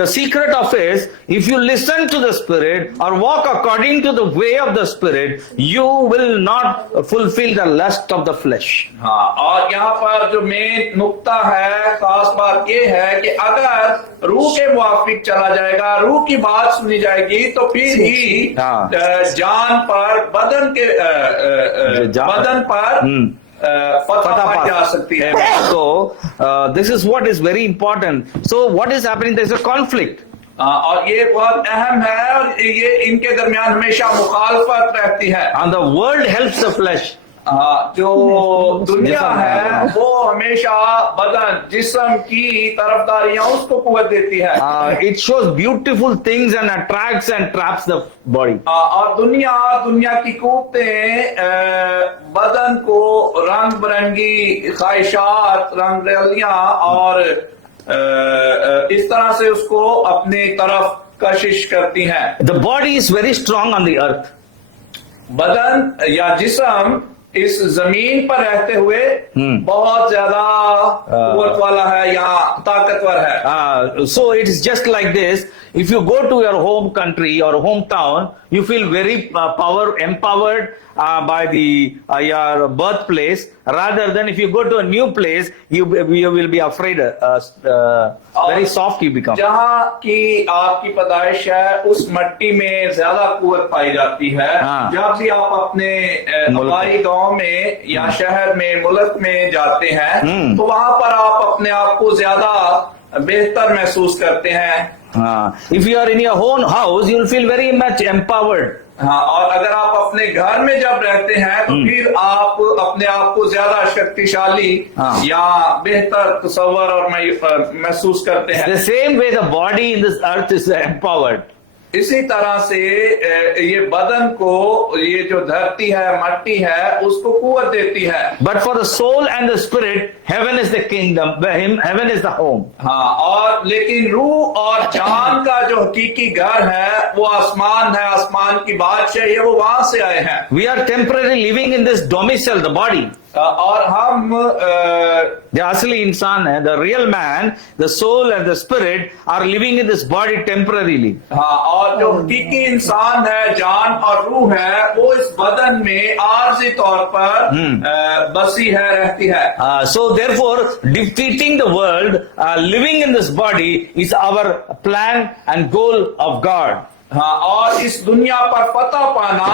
The secret of is, if you listen to the spirit or walk according to the way of the spirit, you will not fulfill the lust of the flesh. हाँ, और यहाँ पर जो मेन नुक्ता है, खास बात ये है कि अगर रूह के मुआफिक चला जाएगा, रूह की बात सुनी जाएगी तो फिर ही हाँ। जान पर बदन के बदन पर फतह पाई जा सकती है। So this is what is very important. So what is happening? There is a conflict. और ये बहुत अहम है और ये इनके दरमियान हमेशा मुखालफत रहती है। And the world helps the flesh. जो दुनिया है वो हमेशा बदन, जिस्म की तरफदारियां उसको कुव्वत देती है। It shows beautiful things and attracts and traps the body. और दुनिया की कुव्वतें बदन को रंग बिरंगी ख्वाहिशात, रंग रलियां और इस तरह से उसको अपनी तरफ कशिश करती हैं। The body is very strong on the earth. बदन या जिस्म इस जमीन पर रहते हुए बहुत ज्यादा कुव्वत वाला है या ताकतवर है। So it is just like this. If you go to your home country or hometown, you feel very empowered by your birthplace, rather than if you go to a new place, you will be afraid. Very soft you become. जहाँ की आपकी पैदाइश है उस मट्टी में ज्यादा कुव्वत पाई जाती है। हाँ। जब भी आप अपने हमारी गांव में या शहर में, मुल्क में जाते हैं तो वहां पर आप अपने आप को ज्यादा बेहतर महसूस करते हैं। If you are in your own house, you will feel very much empowered. हाँ, और अगर आप अपने घर में जब रहते हैं तो फिर आप अपने आप को ज्यादा शक्तिशाली या बेहतर तस्वर और महसूस करते हैं। The same way the body in this earth is empowered. इसी तरह से ये बदन को, ये जो धरती है, मट्टी है, उसको कुव्वत देती है। But for the soul and the spirit, heaven is the kingdom. Heaven is the home. हाँ, और लेकिन रूह और जान का जो हकीकी घर है वो आसमान है, आसमान की बादशाही है, वो वहां से आए हैं। We are temporarily living in this domicile, the body. और हम The asli insan hai, the real man, the soul and the spirit are living in this body temporarily. हाँ, और जो हकीकी इंसान है, जान और रूह है, वो इस बदन में आर्जी तौर पर बसी है, रहती है। So therefore, defeating the world, living in this body is our plan and goal of God. हाँ, और इस दुनिया पर फतह पाना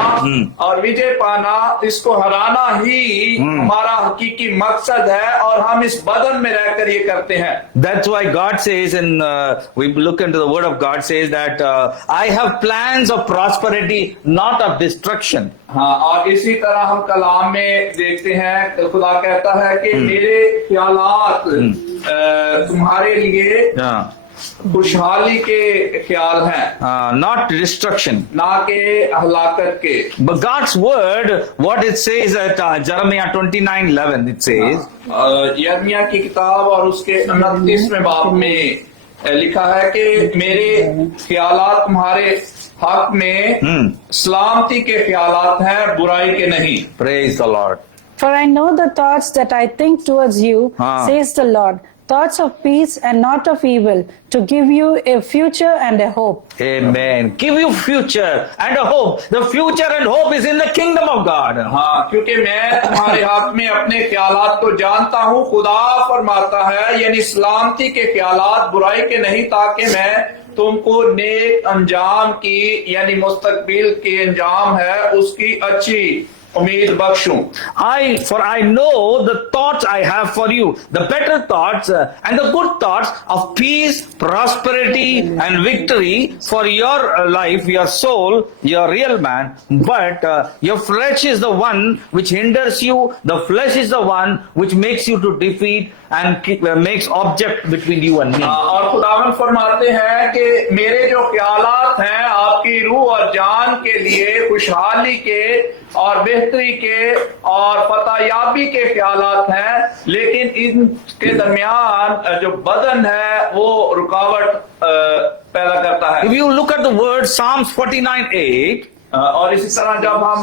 और विजय पाना, इसको हराना ही हमारा हकीकी मकसद है और हम इस बदन में रहकर ये करते हैं। That's why God says, and we look into the word of God says that I have plans of prosperity, not of destruction. हाँ, और इसी तरह हम कलाम में देखते हैं तो खुदा कहता है कि मेरे ख्यालात तुम्हारे लिए खुशहाली के ख्याल हैं, not destruction. ना के हलाकत के। But God's word, what it says at Jeremiah 29:11, it says, यर्मिया की किताब और उसके 29वें बाब में लिखा है कि मेरे ख्यालात तुम्हारे हक में सलामती के ख्यालात हैं, बुराई के नहीं। Praise the Lord. For I know the thoughts that I think towards you, Ah. says the Lord, thoughts of peace and not of evil, to give you a future and a hope. Amen. Give you future and a hope. The future and hope is in the kingdom of God. हाँ, क्योंकि मैं तुम्हारे हाथ में अपने ख्यालात को जानता हूँ, खुदा फरमाता है, यानी सलामती के ख्यालात, बुराई के नहीं, ताकि मैं तुमको नेक अंजाम की, यानी मुस्तकबिल की अंजाम है उसकी अच्छी उम्मीद बख्शूं। For I know the thoughts I have for you, the better thoughts and the good thoughts of peace, prosperity and victory for your life, your soul, your real man. But your flesh is the one which hinders you. The flesh is the one which makes you to defeat and makes object between you and me. और खुदावन फरमाते हैं कि मेरे जो ख्यालात हैं आपकी रूह और जान के लिए, खुशहाली के और बेहतरी के और फतहयाबी के ख्यालात हैं, लेकिन इनके दरमियान जो बदन है वो रुकावट पैदा करता है। If you look at the word Psalms 49:8, और इसी तरह जब हम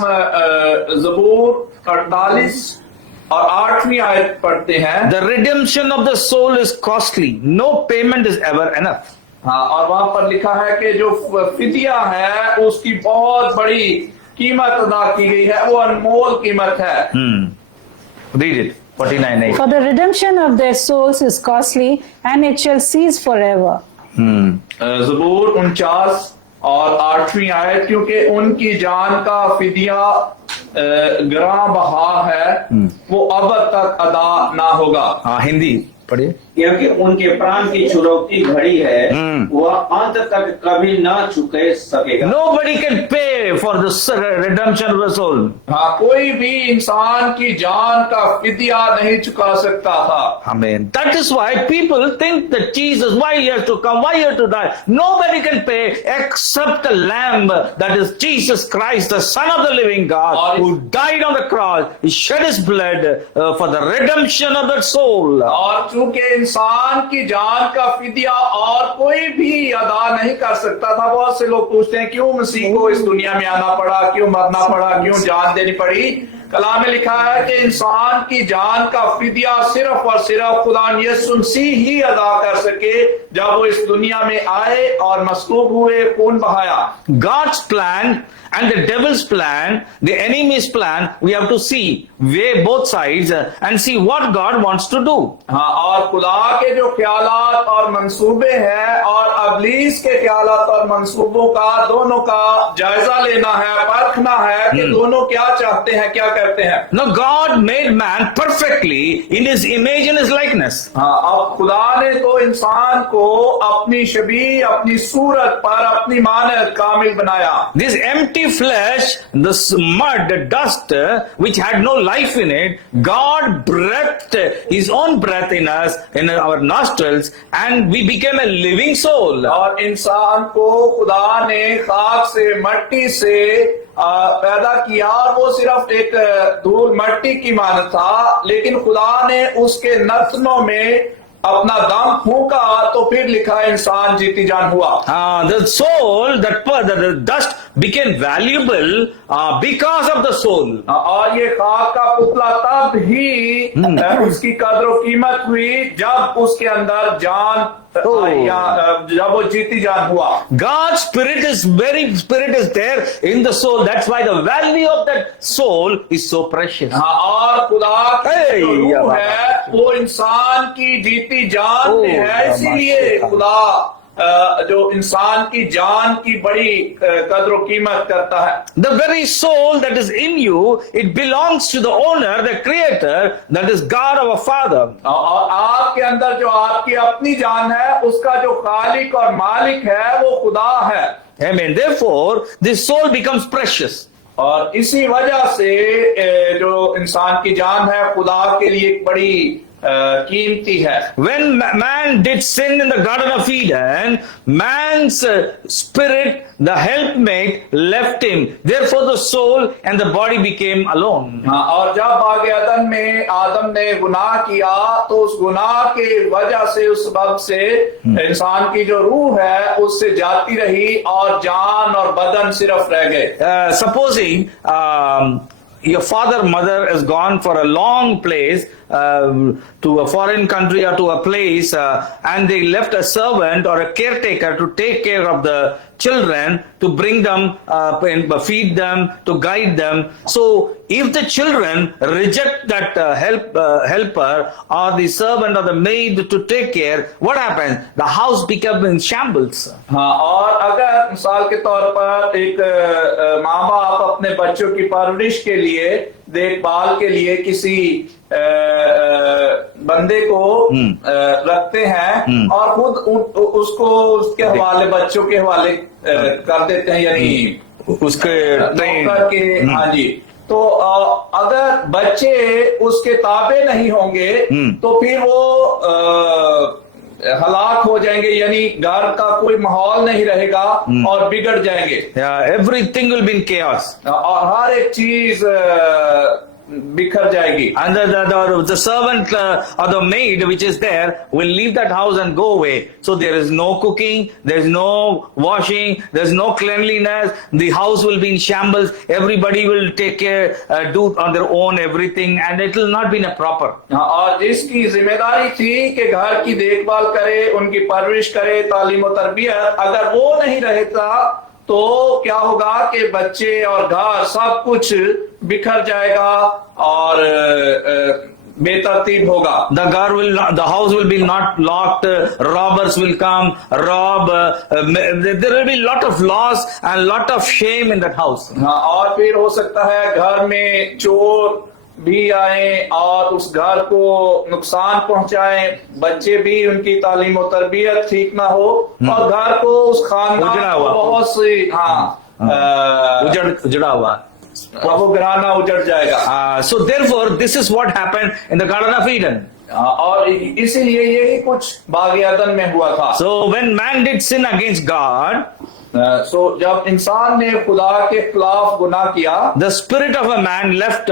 ज़बूर 48 और 8वीं आयत पढ़ते हैं, the redemption of the soul is costly. No payment is ever enough. हाँ, और वहां पर लिखा है कि जो फिदिया है उसकी बहुत बड़ी कीमत अदा की गई है, वो अनमोल कीमत है। Read it. 49:8. For the redemption of their souls is costly, and it shall cease forever. ज़बूर 49 और 8वीं आयत, क्योंकि उनकी जान का फिदिया ग्रां बहा है, वो अब तक अदा ना होगा। हाँ, हिंदी पढ़िए। क्योंकि उनके प्राण की छुड़ौती घड़ी है, वह अंत तक कभी न चुके सकेगा। Nobody can pay for the redemption of the soul. हाँ, कोई भी इंसान की जान का फिदिया नहीं चुका सकता था। Amen. That is why people think that Jesus, why he has to come, why he has to die. Nobody can pay except the Lamb, that is Jesus Christ, the Son of the living God, who died on the cross. He shed his blood for the redemption of the soul. और चूंकि इंसान की जान का फिदिया और कोई भी अदा नहीं कर सकता था, बहुत से लोग पूछते हैं क्यों मसीह को इस दुनिया में आना पड़ा, क्यों मरना पड़ा, क्यों जान देनी पड़ी। कलाम में लिखा है कि इंसान की जान का फिदिया सिर्फ और सिर्फ खुदा यीशु मसीह ही अदा कर सके, जब वो इस दुनिया में आए और मसलूब हुए, खून बहाया। God's plan and the devil's plan, the enemy's plan, we have to see, weigh both sides and see what God wants to do. हाँ, और खुदा के जो ख्यालात और मंसूबे हैं और अबलीस के ख्यालात और मंसूबों का, दोनों का जायजा लेना है, परखना है कि दोनों क्या चाहते हैं, क्या करते हैं। Now God made man perfectly in his image and his likeness. हाँ, अब खुदा ने तो इंसान को अपनी शबीह, अपनी सूरत पर अपनी मानद कामिल बनाया। This empty flesh, this mud, dust, which had no life in it, God breathed his own breath in us, in our nostrils, and we became a living soul. और इंसान को खुदा ने खाक से, मट्टी से पैदा किया, और वो सिर्फ एक धूल मट्टी की मानद था, लेकिन खुदा ने उसके नथनों में अपना दम फूंका, तो फिर लिखा इंसान जीती जान हुआ। The soul, the dust became valuable because of the soul. और ये खाक का पुतला तब ही उसकी कदर कीमत हुई जब उसके अंदर जान आई, या जब वो जीती जान हुआ। God's spirit is there in the soul. That's why the value of that soul is so precious. हाँ, और खुदा की जो रूह है वो इंसान की जीती जान में है, इसीलिए खुदा जो इंसान की जान की बड़ी कदर कीमत करता है। The very soul that is in you, it belongs to the owner, the creator, that is God our Father. और आपके अंदर जो आपकी अपनी जान है, उसका जो खालिक और मालिक है वो खुदा है। Amen. Therefore, this soul becomes precious. और इसी वजह से जो इंसान की जान है खुदा के लिए एक बड़ी कीमती है। When man did sin in the Garden of Eden, man's spirit, the helpmate, left him. Therefore, the soul and the body became alone. हाँ, और जब बागे अदन में आदम ने गुनाह किया तो उस गुनाह के वजह से उस वक्त से इंसान की जो रूह है उससे जाती रही और जान और बदन सिर्फ रह गए। Supposing your father, mother has gone for a long place to a foreign country or to a place, and they left a servant or a caretaker to take care of the children, to bring them, feed them, to guide them. So, if the children reject that helper or the servant or the maid to take care, what happens? The house becomes in shambles. हाँ, और अगर मिसाल के तौर पर एक माँ बाप अपने बच्चों की परवरिश के लिए, देखभाल के लिए किसी बंदे को रखते हैं और खुद उसको उसके हवाले, बच्चों के हवाले कर देते हैं, यानी उसके करके। हाँ जी, तो अगर बच्चे उसके ताबे नहीं होंगे तो फिर वो हलाक हो जाएंगे, यानी घर का कोई माहौल नहीं रहेगा और बिगड़ जाएंगे। Everything will be in chaos. और हर एक चीज बिखर जाएगी। And the servant or the maid which is there will leave that house and go away. So there is no cooking, there is no washing, there is no cleanliness. The house will be in shambles. Everybody will take care, do on their own everything, and it will not be proper. और जिसकी जिम्मेदारी थी कि घर की देखभाल करे, उनकी परवरिश करे, तालीम और तरबियत, अगर वो नहीं रहता तो क्या होगा कि बच्चे और घर सब कुछ बिखर जाएगा और बेतरतीब होगा। The house will be not locked. Robbers will come, rob. There will be lot of loss and lot of shame in that house. हाँ, और फिर हो सकता है घर में चोर भी आए और उस घर को नुकसान पहुंचाए, बच्चे भी, उनकी तालीम और तरबियत ठीक ना हो और घर को उस खानदान को बहुत सी उजड़ा हुआ वो घराना उजड़ जाएगा। So therefore this is what happened in the Garden of Eden. और इसीलिए यही कुछ बागे अदन में हुआ था। So when man did sin against God, जब इंसान ने खुदा के खिलाफ गुनाह किया, the spirit of a man left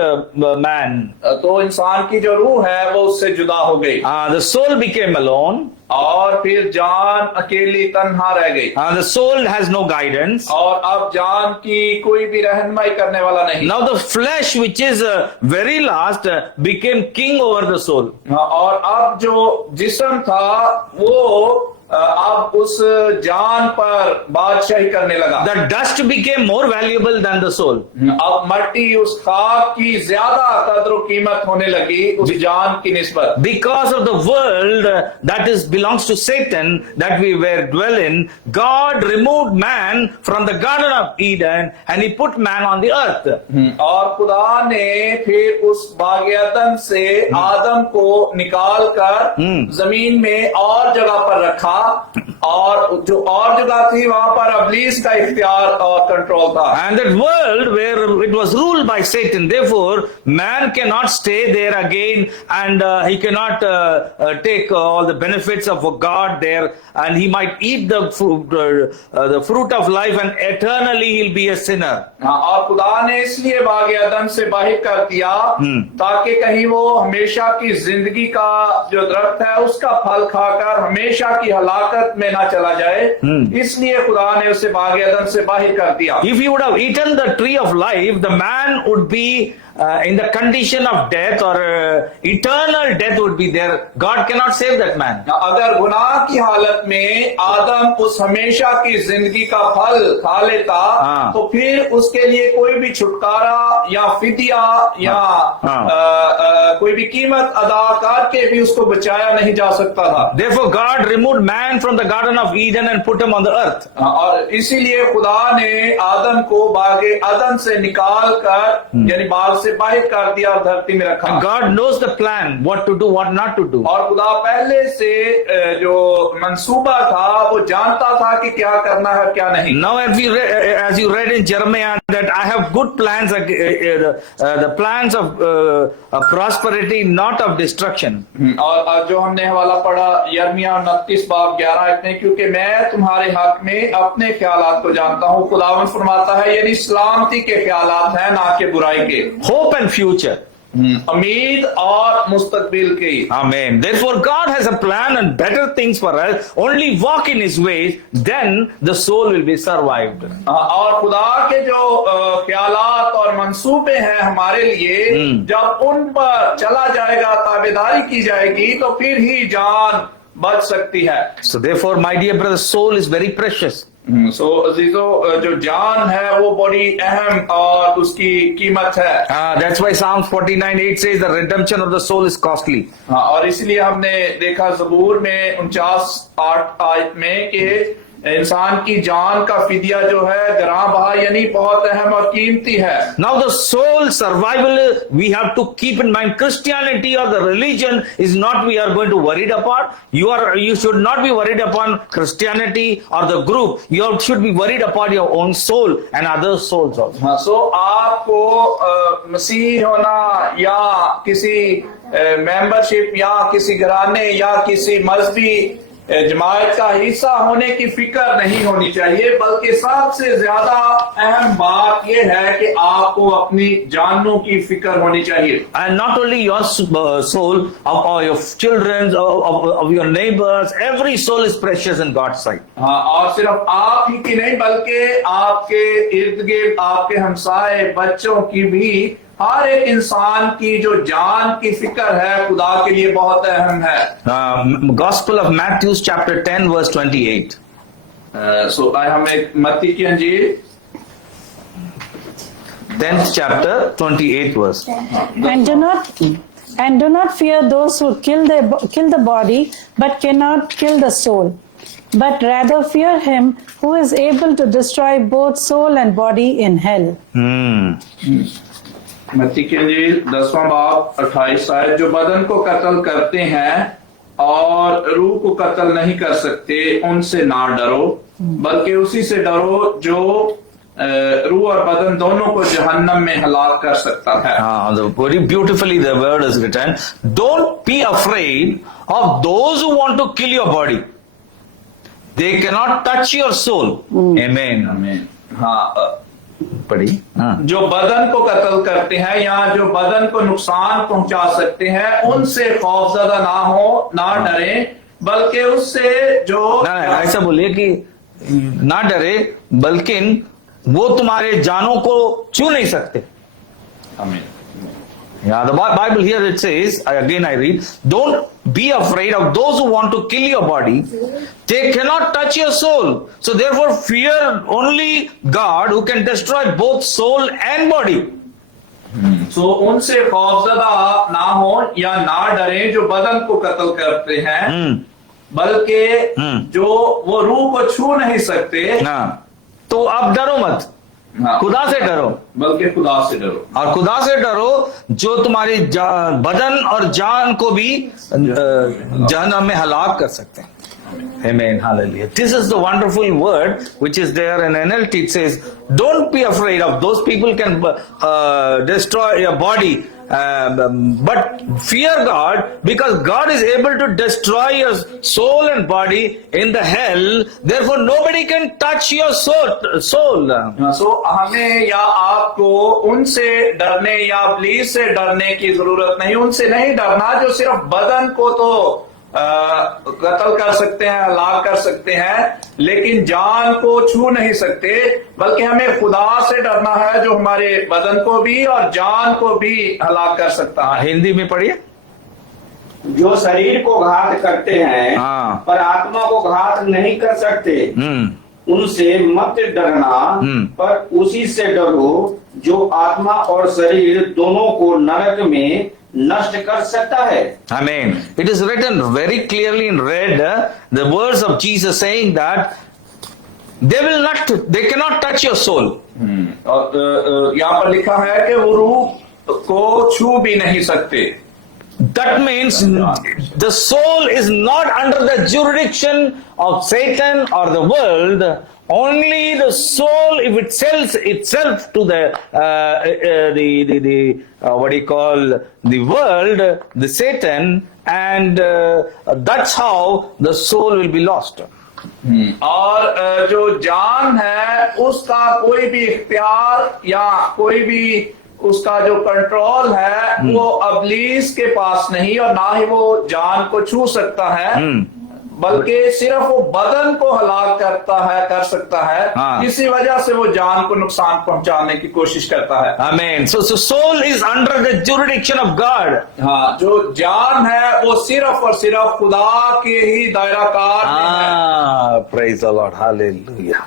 man. तो इंसान की जो रूह है वो उससे जुदा हो गई। The soul became alone. और फिर जान अकेली तन्हा रह गई। The soul has no guidance. और अब जान की कोई भी रहनुमाई करने वाला नहीं। Now the flesh, which is very last, became king over the soul. और अब जो जिस्म था वो अब उस जान पर बादशाही करने लगा। The dust became more valuable than the soul. अब मट्टी उस खाक की ज्यादा कद्र कीमत होने लगी उस जान की निस्बत। Because of the world that belongs to Satan that we were dwell in, God removed man from the Garden of Eden and he put man on the earth. और खुदा ने फिर उस बागे अदन से आदम को निकाल कर जमीन में और जगह पर रखा और जो और जगह थी वहां पर अब्लीस का इख्तियार और कंट्रोल था। And that world where it was ruled by Satan, therefore man cannot stay there again and he cannot take all the benefits of God there, and he might eat the fruit of life and eternally he'll be a sinner. और खुदा ने इसलिए बागे अदन से बाहर कर दिया ताकि कहीं वो हमेशा की जिंदगी का जो दरख्त है उसका फल खाकर हमेशा की हलाकत में ना चला जाए, इसलिए खुदा ने उसे बागे अदन से बाहर कर दिया। If he would have eaten the tree of life, the man would be in the condition of death, or eternal death would be there. God cannot save that man. अगर गुनाह की हालत में आदम उस हमेशा की जिंदगी का फल खा लेता तो फिर उसके लिए कोई भी छुटकारा या फिदिया या कोई भी कीमत अदा करके भी उसको बचाया नहीं जा सकता था। Therefore God removed man from the Garden of Eden and put him on the earth. और इसीलिए खुदा ने आदम को बागे अदन से निकाल कर यानी बाग से बाहर कर दिया और धरती में रखा। And God knows the plan, what to do, what not to do. और खुदा पहले से जो मंसूबा था वो जानता था कि क्या करना है क्या नहीं। Now as you read in Jeremiah that I have good plans, the plans of prosperity, not of destruction. और जो हमने हवाला पढ़ा यिर्मयाह 29 बाब 11 आयत में, क्योंकि मैं तुम्हारे हक में अपने ख्यालात को जानता हूँ, खुदावंद फरमाता है, यानी सलामती के ख्यालात हैं, ना कि बुराई के। Hope and future. उम्मीद और मुस्तकबिल की। Amen. Therefore, God has a plan and better things for us. Only walk in His ways, then the soul will be survived. और खुदा के जो ख्यालात और मंसूबे हैं हमारे लिए, जब उन पर चला जाएगा, ताबेदारी की जाएगी, तो फिर ही जान बच सकती है। So therefore, my dear brother, soul is very precious. सो अजीजों, जो जान है वो बड़ी अहम और उसकी कीमत है। That's why Psalms 49:8 says the redemption of the soul is costly. हाँ, और इसलिए हमने देखा ज़बूर में 49:8 आयत में कि इंसान की जान का फिदिया जो है गरां बहा, यानी बहुत अहम और कीमती है। Now the soul survival, we have to keep in mind, Christianity or the religion is not we are going to worried upon. You should not be worried upon Christianity or the group. You should be worried upon your own soul and other souls also. हाँ, सो आपको मसीह होना या किसी membership या किसी घराने या किसी मजहबी जमात का हिस्सा होने की फिक्र नहीं होनी चाहिए, बल्कि सबसे ज्यादा अहम बात यह है कि आपको अपनी जानों की फिक्र होनी चाहिए। And not only your soul, of your children, of your neighbors, every soul is precious in God's sight. हाँ, और सिर्फ आप ही की नहीं, बल्कि आपके इर्द गिर्द आपके हमसाए बच्चों की भी, हर एक इंसान की जो जान की फिक्र है खुदा के लिए बहुत अहम है। Gospel of Matthew chapter 10 verse 28. सो आए हमें मत्ती की अंजील 10th chapter 28th verse. And do not fear those who kill the body, but cannot kill the soul. But rather fear him who is able to destroy both soul and body in hell. मत्ती की अंजील 10वां बाब 28 आयत, जो बदन को कत्ल करते हैं और रूह को कत्ल नहीं कर सकते, उनसे ना डरो, बल्कि उसी से डरो जो रूह और बदन दोनों को जहन्नम में हलाक कर सकता है। Very beautifully the word is written. Don't be afraid of those who want to kill your body. They cannot touch your soul. Amen. आमीन। हाँ, पढ़ी। जो बदन को कत्ल करते हैं या जो बदन को नुकसान पहुंचा सकते हैं, उनसे खौफजदा ना हो, ना डरे, बल्कि उससे जो ऐसा बोलिए कि ना डरे, बल्कि वो तुम्हारे जानों को छू नहीं सकते। आमीन। Yeah, the Bible here it says, again I read, don't be afraid of those who want to kill your body. They cannot touch your soul. So therefore fear only God who can destroy both soul and body. सो उनसे खौफजदा ना हो या ना डरे जो बदन को कत्ल करते हैं, बल्कि जो वो रूह को छू नहीं सकते। तो अब डरो मत, खुदा से डरो, बल्कि खुदा से डरो, और खुदा से डरो जो तुम्हारी बदन और जान को भी जहन्नम में हलाक कर सकते हैं। Amen. Hallelujah. This is the wonderful word which is there in NLT. It says, don't be afraid of those people can destroy your body, but fear God, because God is able to destroy your soul and body in the hell. Therefore, nobody can touch your soul. सो हमें या आपको उनसे डरने या police से डरने की जरूरत नहीं, उनसे नहीं डरना जो सिर्फ बदन को तो कत्ल कर सकते हैं, हलाक कर सकते हैं, लेकिन जान को छू नहीं सकते, बल्कि हमें खुदा से डरना है जो हमारे बदन को भी और जान को भी हलाक कर सकता है। हिंदी में पढ़िए। जो शरीर को घात करते हैं पर आत्मा को घात नहीं कर सकते, उनसे मत डरना, पर उसी से डरो जो आत्मा और शरीर दोनों को नरक में नष्ट कर सकता है। Amen. It is written very clearly in red, the words of Jesus saying that they cannot touch your soul. और यहाँ पर लिखा है कि वो रूह को छू भी नहीं सकते। That means the soul is not under the jurisdiction of Satan or the world. Only the soul, if it sells itself to the what do you call, the world, the Satan, and that's how the soul will be lost. और जो जान है उसका कोई भी इख्तियार या कोई भी उसका जो कंट्रोल है वो अबलीस के पास नहीं, और ना ही वो जान को छू सकता है, बल्कि सिर्फ वो बदन को हलाक कर सकता है। इसी वजह से वो जान को नुकसान पहुंचाने की कोशिश करता है। Amen. So soul is under the jurisdiction of God. हाँ, जो जान है वो सिर्फ और सिर्फ खुदा के ही दायराकार में है। Praise the Lord. Hallelujah.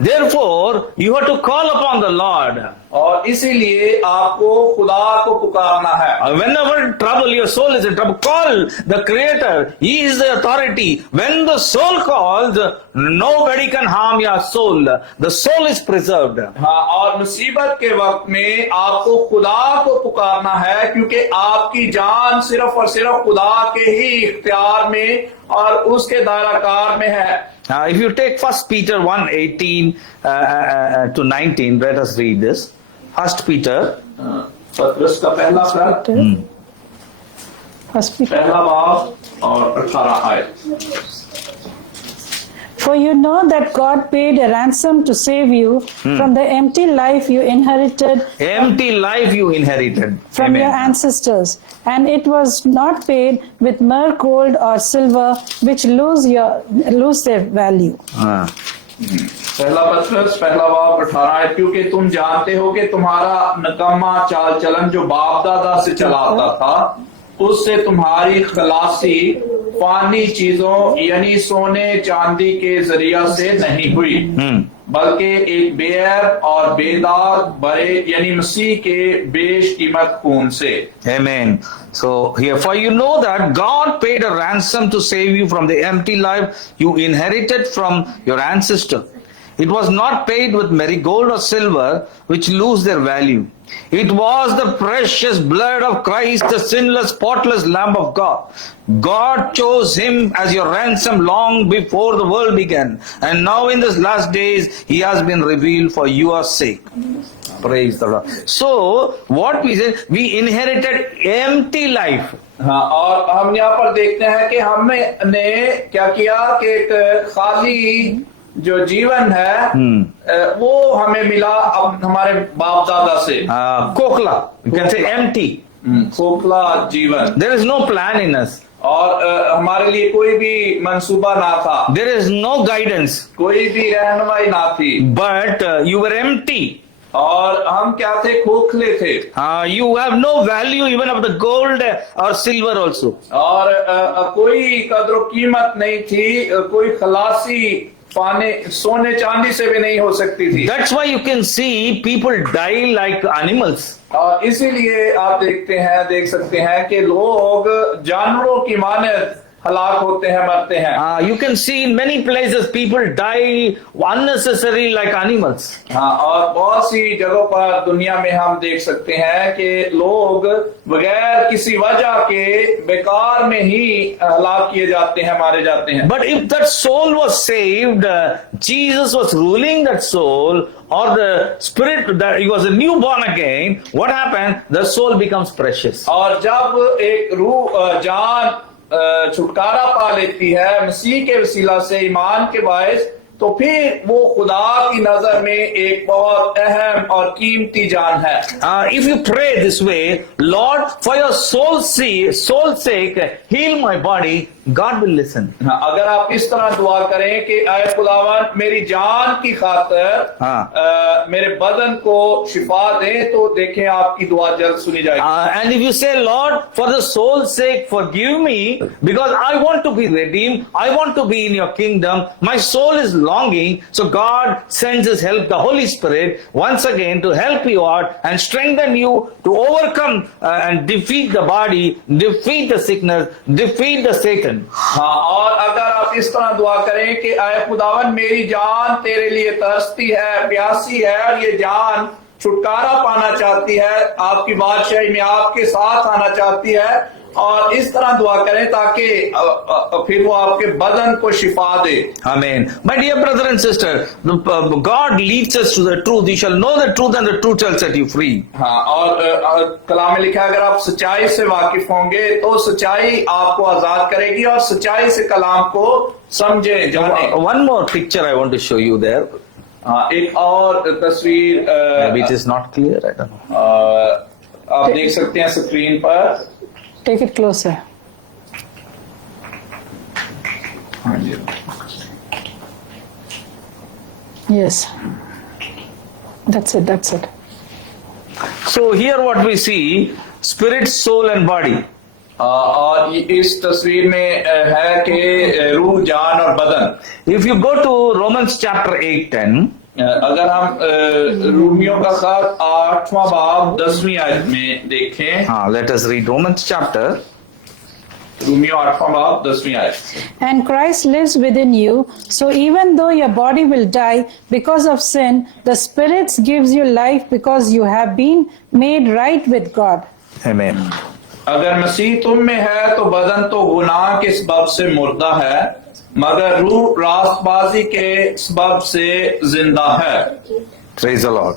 Therefore, you have to call upon the Lord. और इसीलिए आपको खुदा को पुकारना है। Whenever trouble, your soul is in trouble, call the Creator. He is the authority. When the soul calls, nobody can harm your soul. The soul is preserved. हाँ, और मुसीबत के वक्त में आपको खुदा को पुकारना है, क्योंकि आपकी जान सिर्फ और सिर्फ खुदा के ही इख्तियार में और उसके दायराकार में है। If you take 1 Peter 1:18 to 19, let us read this. 1 Peter. पत्रस का पहला पद, First Peter. पहला बाब और 18 आयत। For you know that God paid a ransom to save you from the empty life you inherited Empty life you inherited. from your Amen. ancestors, and it was not paid with mere gold or silver, which lose their value. पहला पत्रस पहला बाब 18 आयत, क्योंकि तुम जानते हो कि तुम्हारा नकम्मा चाल चलन जो बाप दादा से चला आता था, उससे तुम्हारी खलासी फानी चीजों यानी सोने चांदी के जरिया से नहीं हुई, बल्कि एक बेअर और बेदाग बरे यानी मसीह के बेश कीमत खून से। Amen. So here, for you know that God paid a ransom to save you from the empty life you inherited from your ancestor. It was not paid with marigold or silver, which lose their value. It was the precious blood of Christ, the sinless, spotless Lamb of God. God chose him as your ransom long before the world began. And now in these last days, he has been revealed for your sake. Praise the Lord. So, what we say, we inherited empty life. हाँ, और हम यहाँ पर देखते हैं कि हमने क्या किया कि एक खाली जो जीवन है वो हमें मिला अब हमारे बाप दादा से। Kokla, you can say empty. खोखला जीवन। There is no plan in us. और हमारे लिए कोई भी मंसूबा ना था, There is no guidance. कोई भी रहनुमाई ना थी, But you were empty. और हम क्या थे, खोखले थे। You have no value even of the gold or silver also. और कोई कदर कीमत नहीं थी, कोई खलासी पाने सोने चांदी से भी नहीं हो सकती थी। That's why you can see people die like animals. और इसीलिए आप देख सकते हैं कि लोग जानवरों की मानद हलाक होते हैं, मरते हैं। You can see in many places people die unnecessary like animals. हाँ, और बहुत सी जगहों पर दुनिया में हम देख सकते हैं कि लोग बगैर किसी वजह के बेकार में ही हलाक किए जाते हैं, मारे जाते हैं। But if that soul was saved, Jesus was ruling that soul, or the spirit that he was a newborn again, what happened? The soul becomes precious. और जब एक रूह जान छुटकारा पा लेती है मसीह के वसीला से ईमान के बायस, तो फिर वो खुदा की नजर में एक बहुत अहम और कीमती जान है। If you pray this way, Lord, for your soul's sake, heal my body, God will listen. अगर आप इस तरह दुआ करें कि आए खुदावन मेरी जान की खातर मेरे बदन को शिफा दे, तो देखें आपकी दुआ जल्द सुनी जाएगी। And if you say, Lord, for the soul's sake, forgive me, because I want to be redeemed, I want to be in your kingdom, my soul is longing, so God sends his help, the Holy Spirit, once again to help you out and strengthen you to overcome and defeat the body, defeat the sickness, defeat the Satan. हाँ, और अगर आप इस तरह दुआ करें कि आए खुदावन मेरी जान तेरे लिए तरसती है, प्यासी है, और ये जान छुटकारा पाना चाहती है, आपकी बादशाही में आपके साथ आना चाहती है, और इस तरह दुआ करें ताकि फिर वो आपके बदन को शिफा दे। Amen. My dear brother and sister, God leads us to the truth. You shall know the truth and the truth shall set you free. हाँ, और कलाम में लिखा है अगर आप सच्चाई से वाकिफ होंगे तो सच्चाई आपको आजाद करेगी और सच्चाई से कलाम को समझे जाने। One more picture I want to show you there. हाँ, एक और तस्वीर Maybe it is not clear. I don't know. आप देख सकते हैं स्क्रीन पर। Take it closer. हाँ जी। Yes. That's it. That's it. So here what we see, spirit, soul and body. और इस तस्वीर में है कि रूह, जान और बदन। If you go to Romans chapter 8:10, अगर हम रोमियो का खत 8वां बाब 10वीं आयत में देखें, let us read Romans chapter. रोमियो 8वां बाब 10वीं आयत। And Christ lives within you, so even though your body will die because of sin, the Spirit gives you life because you have been made right with God. Amen. अगर मसीह तुम में है तो बदन तो गुनाह के सबब से मुर्दा है, मगर रूह रास्तबाजी के सबब से जिंदा है। Praise the Lord.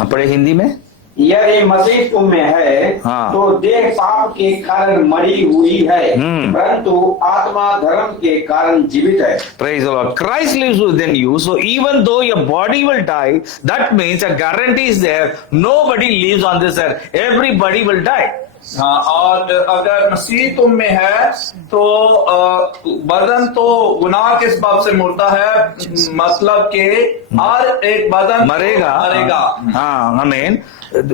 अब पढ़े हिंदी में। यदि मसीह तुम में है हाँ। तो देह पाप के कारण मरी हुई है, हम्म। परंतु आत्मा धर्म के कारण जीवित है। Praise the Lord. Christ lives within you, so even though your body will die, that means a guarantee is there. Nobody lives on this earth. Everybody will die. हाँ, और अगर मसीह तुम में है तो बदन तो गुनाह के सबब से मुर्दा है, मतलब कि हर एक बदन मरेगा। हाँ, amen.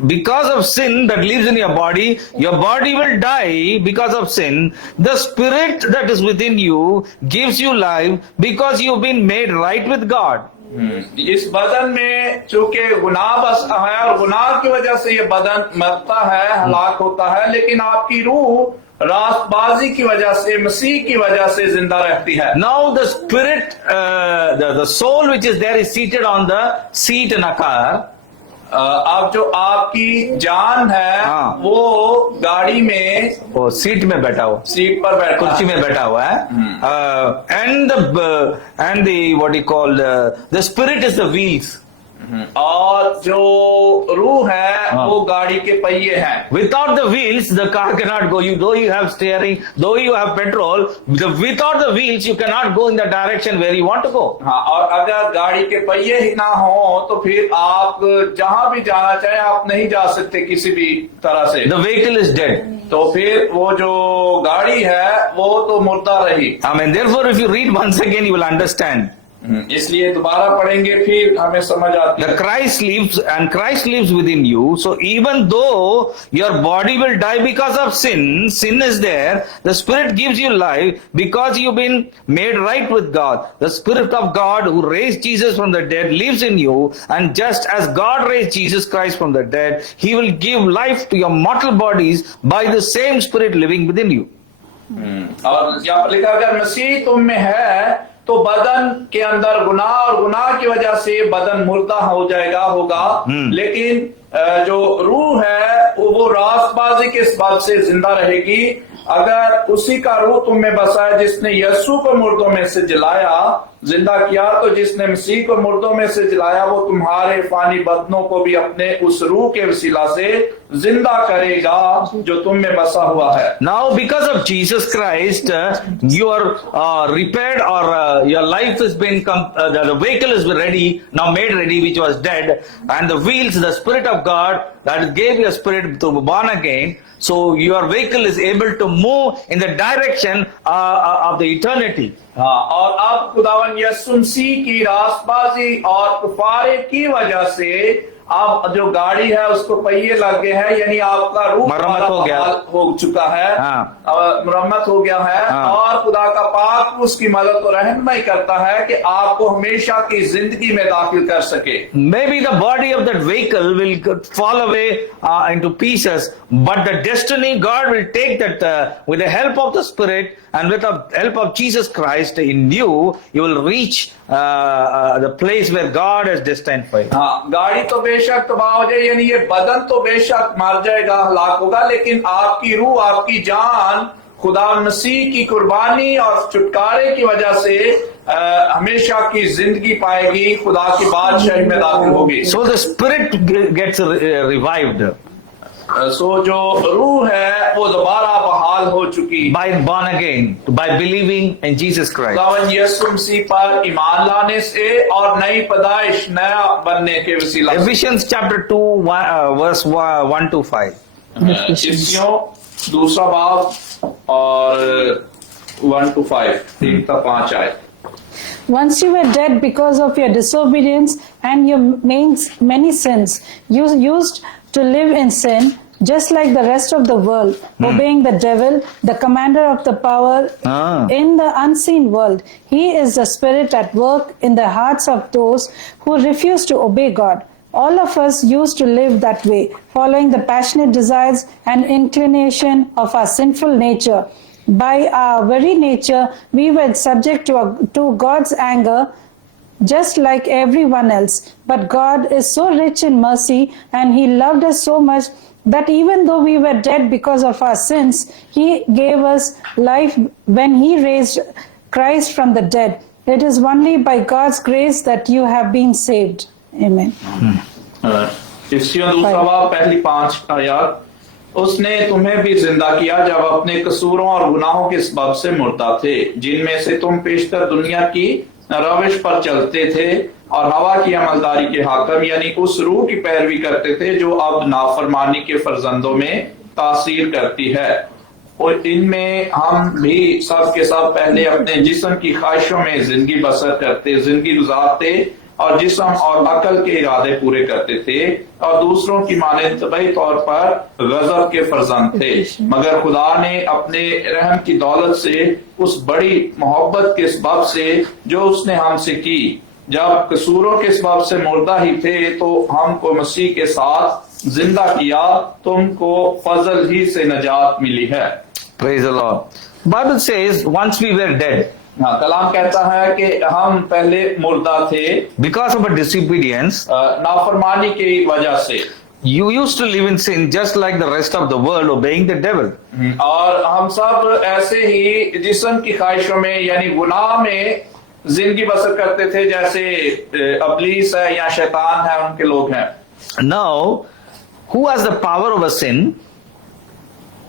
Because of sin that lives in your body will die because of sin. The spirit that is within you gives you life because you've been made right with God. इस बदन में चूंकि गुनाह बस है और गुनाह की वजह से ये बदन मरता है, हलाक होता है, लेकिन आपकी रूह रास्तबाजी की वजह से, मसीह की वजह से जिंदा रहती है। Now the spirit, the soul which is there is seated on the seat in a car. अब जो आपकी जान है हाँ। वो गाड़ी में, वो सीट में बैठा हुआ, सीट पर बैठा, कुर्सी में बैठा हुआ है। And the what you call the spirit is the wheels. और जो रूह है वो गाड़ी के पहिए हैं। Without the wheels, the car cannot go. Though you have steering, though you have petrol, without the wheels, you cannot go in the direction where you want to go. हाँ, और अगर गाड़ी के पहिए ही ना हो तो फिर आप जहां भी जाना चाहें आप नहीं जा सकते किसी भी तरह से। The vehicle is dead. तो फिर वो जो गाड़ी है वो तो मुर्दा रही। Amen. Therefore, if you read once again, you will understand. इसलिए दोबारा पढ़ेंगे फिर हमें समझ आती है। The Christ lives and Christ lives within you. So even though your body will die because of sin, sin is there. The Spirit gives you life because you've been made right with God. The Spirit of God who raised Jesus from the dead lives in you, and just as God raised Jesus Christ from the dead, He will give life to your mortal bodies by the same Spirit living within you. और यहाँ पर लिखा अगर मसीह तुम में है तो बदन के अंदर गुनाह और गुनाह की वजह से बदन मुर्दा हो जाएगा होगा, लेकिन जो रूह है वो रास्तबाजी के सबब से जिंदा रहेगी। अगर उसी का रूह तुम में बसा है जिसने यीशु को मुर्दों में से जिलाया, जिंदा किया, तो जिसने मसीह को मुर्दों में से जिलाया वो तुम्हारे फानी बदनों को भी अपने उस रूह के वसीला से जिंदा करेगा जो तुम में बसा हुआ है। Now because of Jesus Christ, you are repaired, or your life has been, the vehicle is ready, now made ready, which was dead, and the wheels, the Spirit of God that gave you a spirit to be born again. So your vehicle is able to move in the direction of the eternity. हाँ, और अब खुदावन यीशु मसीह की रास्तबाजी और कुफारे की वजह से अब जो गाड़ी है उसको पहिए लग गए हैं, यानी आपका रूह मरम्मत हो गया, हो चुका है। हाँ। मरम्मत हो गया है। हाँ। और खुदा का पाक उसकी मदद और रहनुमाई करता है कि आपको हमेशा की जिंदगी में दाखिल कर सके। Maybe the body of that vehicle will fall away into pieces, but the destiny, God will take that with the help of the Spirit and with the help of Jesus Christ in you will reach the place where God has destined for you. हाँ, गाड़ी तो बेशक तबाह हो जाए, यानी ये बदन तो बेशक मर जाएगा, हलाक होगा, लेकिन आपकी रूह, आपकी जान खुदा मसीह की कुर्बानी और छुटकारे की वजह से हमेशा की जिंदगी पाएगी, खुदा की बादशाही में दाखिल होगी। So the spirit gets revived सो जो रूह है वो दोबारा बहाल हो चुकी by born again, by believing in Jesus Christ. खुदावंद यीशु मसीह पर ईमान लाने से और नई पैदाइश, नया बनने के वसीला से। Ephesians chapter 2, verse 1 to 5. इफिसियों दूसरा बाब और 1 to 5, 3 तक 5 आए। Once you were dead because of your disobedience and your many sins, you used to live in sin, just like the rest of the world, obeying the devil, the commander of the power in the unseen world. He is the spirit at work in the hearts of those who refuse to obey God. All of us used to live that way, following the passionate desires and inclination of our sinful nature. By our very nature, we were subject to God's anger, just like everyone else. But God is so rich in mercy, and He loved us so much that even though we were dead because of our sins, He gave us life when He raised Christ from the dead. It is only by God's grace that you have been saved. Amen. इफिसियों दूसरा बाब पहली 5 आयत। उसने तुम्हें भी जिंदा किया जब अपने कसूरों और गुनाहों के सबब से मुर्दा थे, जिनमें से तुम पेशतर दुनिया की रविश पर चलते थे और हवा की अमलदारी के हाकम यानी उस रूह की पैरवी करते थे जो अब नाफरमानी के फर्जंदों में तासीर करती है। और इनमें हम भी सब के सब पहले अपने जिस्म की ख्वाहिशों में जिंदगी गुजारते और जिस्म और अकल के इरादे पूरे करते थे और दूसरों की मानद तबई तौर पर गजब के फर्जंद थे। मगर खुदा ने अपने रहम की दौलत से उस बड़ी मोहब्बत के सबब से जो उसने हमसे की, जब कसूरों के सबब से मुर्दा ही थे तो हमको मसीह के साथ जिंदा किया, तुमको फजल ही से नजात मिली है। Praise the Lord. Bible says once we were dead हाँ, कलाम कहता है कि हम पहले मुर्दा थे because of a disobedience. नाफरमानी की वजह से। You used to live in sin just like the rest of the world, obeying the devil. और हम सब ऐसे ही जिस्म की ख्वाहिशों में यानी गुनाह में जिंदगी बसर करते थे, जैसे अबलीस है या शैतान है, उनके लोग हैं। Now, who has the power over sin?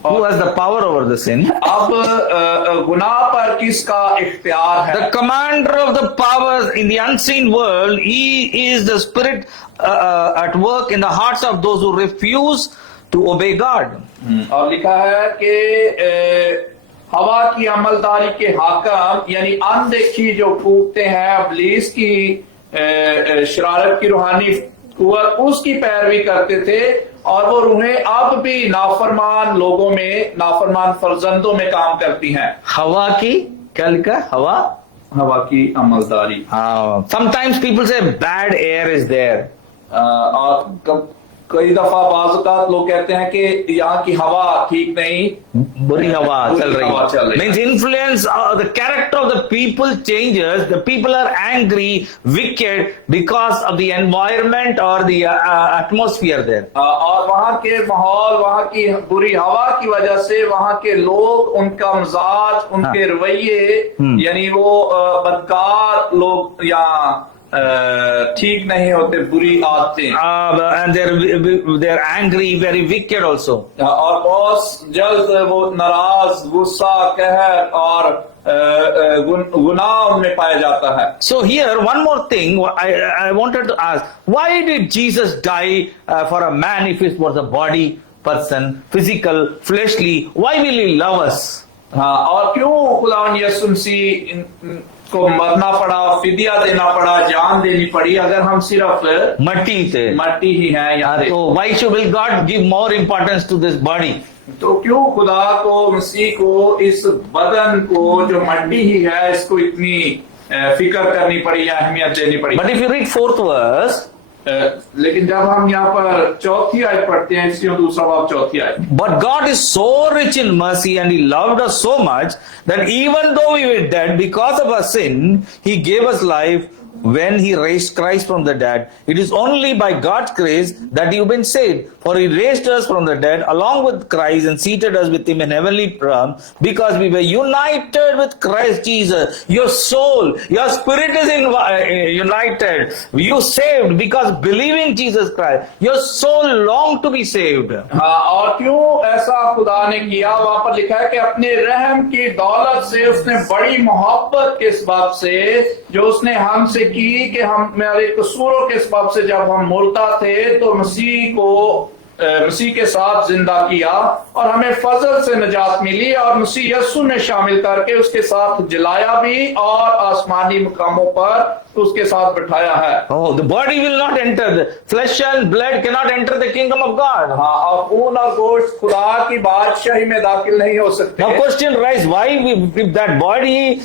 Who has the power over the sin? अब गुनाह पर किसका इख्तियार है? The commander of the powers in the unseen world, he is the spirit at work in the hearts of those who refuse to obey God. और लिखा है कि हवा की अमलदारी के हाकम यानी अनदेखी जो फूकते हैं अबलीस की शरारत की रूहानी कुव्वत, उसकी पैरवी करते थे और वो रूहें अब भी नाफरमान लोगों में, नाफरमान फर्जंदों में काम करती हैं। हवा की क्या लिखा है? हवा की अमलदारी। Sometimes people say bad air is there. और कई दफा बाज़ लोग कहते हैं कि यहाँ की हवा ठीक नहीं, बुरी हवा चल रही है। Means influence, the character of the people changes. The people are angry, wicked because of the environment or the atmosphere there. और वहाँ के माहौल, वहाँ की बुरी हवा की वजह से वहाँ के लोग, उनका मिजाज, उनके रवैये यानी वो बदकार लोग या ठीक नहीं होते, बुरी आदतें, and they're angry, very wicked also. और बहुत जल्द वो नाराज, गुस्सा, कहर और गुनाह उनमें पाया जाता है। So here one more thing I wanted to ask, why did Jesus die for a man if it was a body person, physical, fleshly? Why will he love us? हाँ, और क्यों खुदावंद यीशु मसीह को मरना पड़ा, फिदिया देना पड़ा, जान देनी पड़ी, अगर हम सिर्फ मट्टी ही हैं यहाँ। तो why will God give more importance to this body? तो क्यों खुदा को, मसीह को इस बदन को जो मट्टी ही है इसको इतनी फिक्र करनी पड़ी या अहमियत देनी पड़ी? But if you read 4th verse, लेकिन जब हम यहाँ पर 4थी आयत पढ़ते हैं, इसलिए दूसरा बाब 4थी आयत। But God is so rich in mercy and He loved us so much that even though we were dead because of our sin, He gave us life when he raised Christ from the dead. It is only by God's grace that you've been saved. For he raised us from the dead along with Christ and seated us with him in heavenly realms, because we were united with Christ Jesus. Your soul, your spirit is united. You saved because believing Jesus Christ. Your soul longed to be saved. हाँ, और क्यों ऐसा खुदा ने किया? वहां पर लिखा है कि अपने रहम की दौलत से उसने बड़ी मोहब्बत के सबब से जो उसने हमसे की कि हम हमारे कसूरों के सबब से जब हम मुर्दा थे तो मसीह के साथ जिंदा किया और हमें फजल से निजात मिली और मसीह यस्सु ने शामिल करके उसके साथ जिलाया भी और आसमानी मुकामों पर उसके साथ बिठाया है। Oh, the body will not enter. The flesh and blood cannot enter the kingdom of God. हाँ, और खून और गोश्त खुदा की बादशाही में दाखिल नहीं हो सकते। Now question arises, why if that body,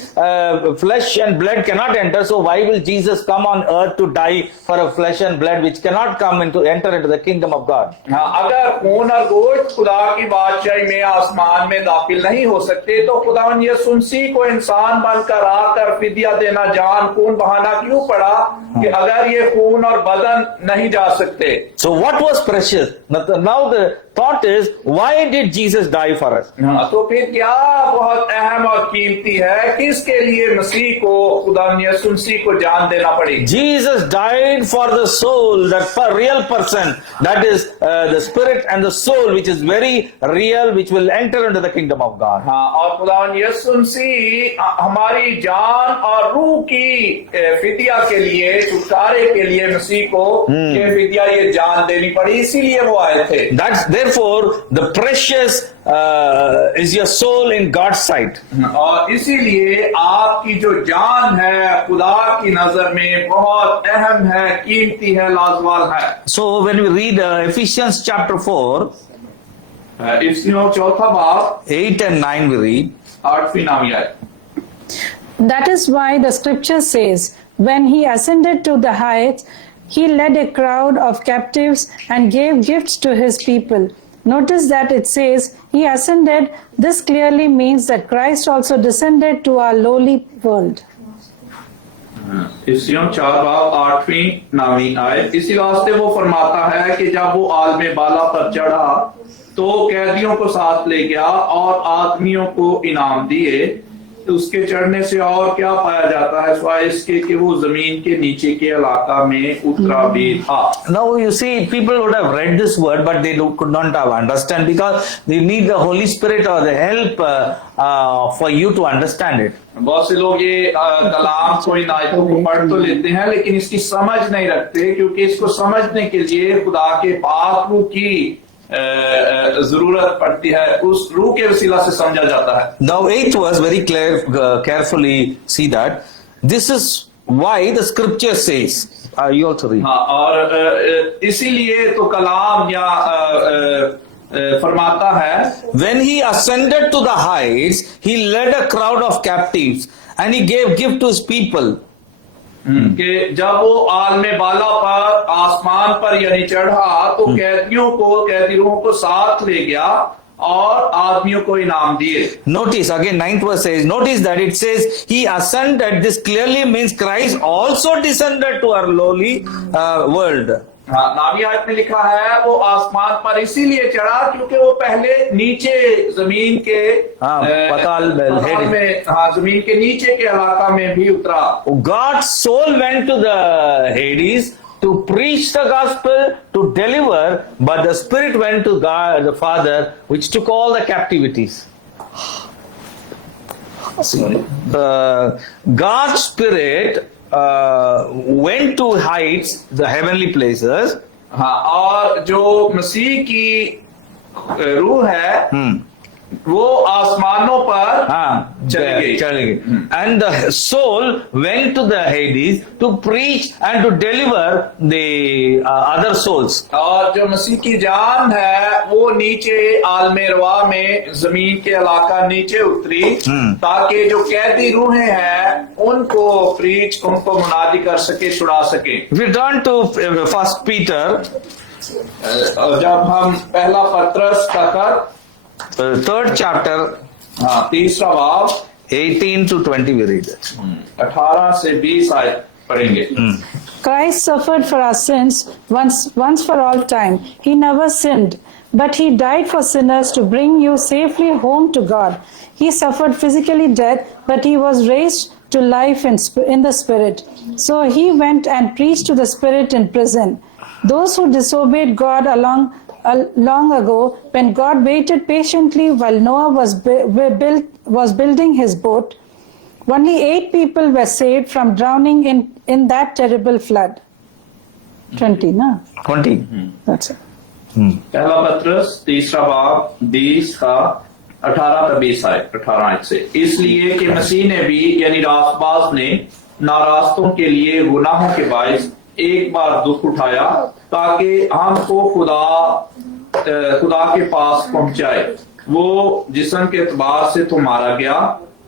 flesh and blood cannot enter, so why will Jesus come on earth to die for a flesh and blood which cannot enter into the kingdom of God? हाँ, अगर खून और गोश्त खुदा की बादशाही में आसमान में दाखिल नहीं हो सकते तो खुदावन यीशु मसीह को इंसान बनकर आकर फिदिया देना, जान खून बहाना क्यों पड़ा कि अगर ये खून और बदन नहीं जा सकते? So what was precious? Now the thought is, why did Jesus die for us? हाँ, तो फिर क्या बहुत अहम और कीमती है, किसके लिए मसीह को खुदा यीशु मसीह को जान देना पड़ी? Jesus died for the soul, that real person, that is the spirit and the soul, which is very real, which will enter into the kingdom of God. हाँ, और खुदा यीशु मसीह हमारी जान और रूह की फिदिया के लिए, छुटकारे के लिए मसीह को ये फिदिया, ये जान देनी पड़ी, इसीलिए वो आए थे। Therefore, the precious is your soul in God's sight. और इसीलिए आपकी जो जान है खुदा की नजर में बहुत अहम है, कीमती है, लाजवाब है। So when we read Ephesians chapter 4, इफ्सियों चौथा बाब 8 and 9 we read. 8वीं नामी आयत। That is why the scripture says, when he ascended to the heights, he led a crowd of captives and gave gifts to his people. Notice that it says he ascended. This clearly means that Christ also descended to our lowly world. इफ्सियों 4 बाब 8वीं नामी आयत। इसी वास्ते वो फरमाता है कि जब वो आलमे बाला पर चढ़ा तो कैदियों को साथ ले गया और आदमियों को इनाम दिए। तो उसके चढ़ने से और क्या पाया जाता है सिवाय इसके कि वो जमीन के नीचे के इलाका में उतरा भी था। Now you see, people would have read this word, but they could not have understand, because they need the Holy Spirit or the help for you to understand it. बहुत से लोग ये कलाम को, इन आयतों को पढ़ तो लेते हैं लेकिन इसकी समझ नहीं रखते, क्योंकि इसको समझने के लिए खुदा के पाक रूह की जरूरत पड़ती है, उस रूह के वसीला से समझा जाता है। Now 8th verse, very carefully see that. This is why the scripture says, you also read. हाँ, और इसीलिए तो कलाम या फरमाता है, When he ascended to the heights, he led a crowd of captives and he gave gift to his people. कि जब वो आलमे बाला पर आसमान पर यानी चढ़ा तो कैदियों को, कैदी रूहों को साथ ले गया और आदमियों को इनाम दिए। Notice again 9th verse says, notice that it says he ascended. This clearly means Christ also descended to our lowly world. हाँ, नामी आयत में लिखा है वो आसमान पर इसीलिए चढ़ा क्योंकि वो पहले नीचे जमीन के पताल में, हाँ, जमीन के नीचे के इलाका में भी उतरा। God's soul went to the Hades to preach the gospel, to deliver, but the spirit went to God the Father, which took all the captivities. God's spirit went to heights, the heavenly places. हाँ, और जो मसीह की रूह है वो आसमानों पर चली गई। And the soul went to the Hades to preach and to deliver the other souls. और जो मसीह की जान है वो नीचे आलमे रवा में जमीन के इलाका नीचे उतरी ताकि जो कैदी रूहें हैं उनको प्रीच, उनको मुनादी कर सके, छुड़ा सके। If we turn to 1 Peter, जब हम पहला पत्रस का खत 3rd chapter, हाँ, 3रा बाब 18 to 20 we read it. 18 से 20 आयत। पढ़ेंगे। Christ suffered for our sins once for all time. He never sinned, but he died for sinners to bring you safely home to God. He suffered physically death, but he was raised to life in the spirit. So he went and preached to the spirit in prison. Those who disobeyed God long ago, when God waited patiently while Noah was building his boat, only 8 people were saved from drowning in that terrible flood. 20, no? 20. That's it. पहला पत्रस तीसरा बाब 20 का 18 का 20 आयत 18 आयत से, इसलिए कि मसीह ने भी यानी रास्तबाज ने नारास्तों के लिए गुनाहों के बायस एक बार दुख उठाया ताकि हमको खुदा के पास पहुंचाए। वो जिस्म के एतबार से तो मारा गया,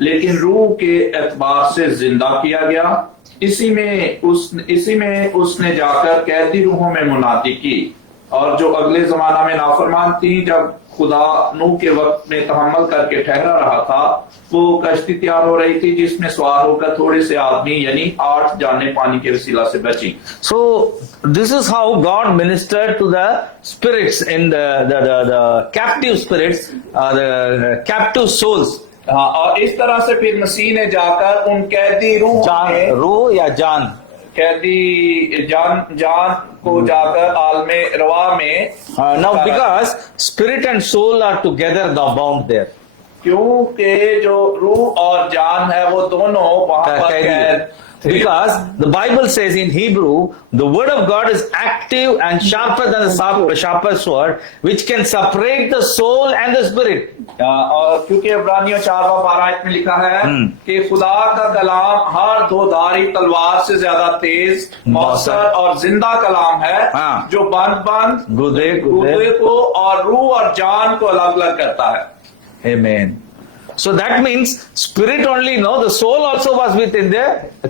लेकिन रूह के एतबार से जिंदा किया गया। इसी में उसने जाकर कैदी रूहों में मुनादी की, और जो अगले जमाना में नाफरमान थी, जब खुदा नूह के वक्त में तहम्मुल करके ठहरा रहा था, वो कश्ती तैयार हो रही थी जिसमें सवार होकर थोड़े से आदमी यानी 8 जाने पानी के वसीला से बची। So this is how God ministered to the spirits in the captive spirits, the captive souls. हाँ, और इस तरह से फिर मसीह ने जाकर उन कैदी रूह या जान, कैदी जान को जाकर आलमे रवा में now because spirit and soul are together bound there. क्योंकि जो रूह और जान है वो दोनों वहां पर कैद। Because the Bible says in Hebrew, the word of God is active and sharper than the sharpest sword, which can separate the soul and the spirit. और क्योंकि इब्रानियों 4:12 में लिखा है कि खुदा का कलाम हर दोधारी तलवार से ज्यादा तेज, मौसर और जिंदा कलाम है, जो बंद गुर्दे को और रूह और जान को अलग अलग करता है। Amen. So that means spirit only, no, the soul also was within the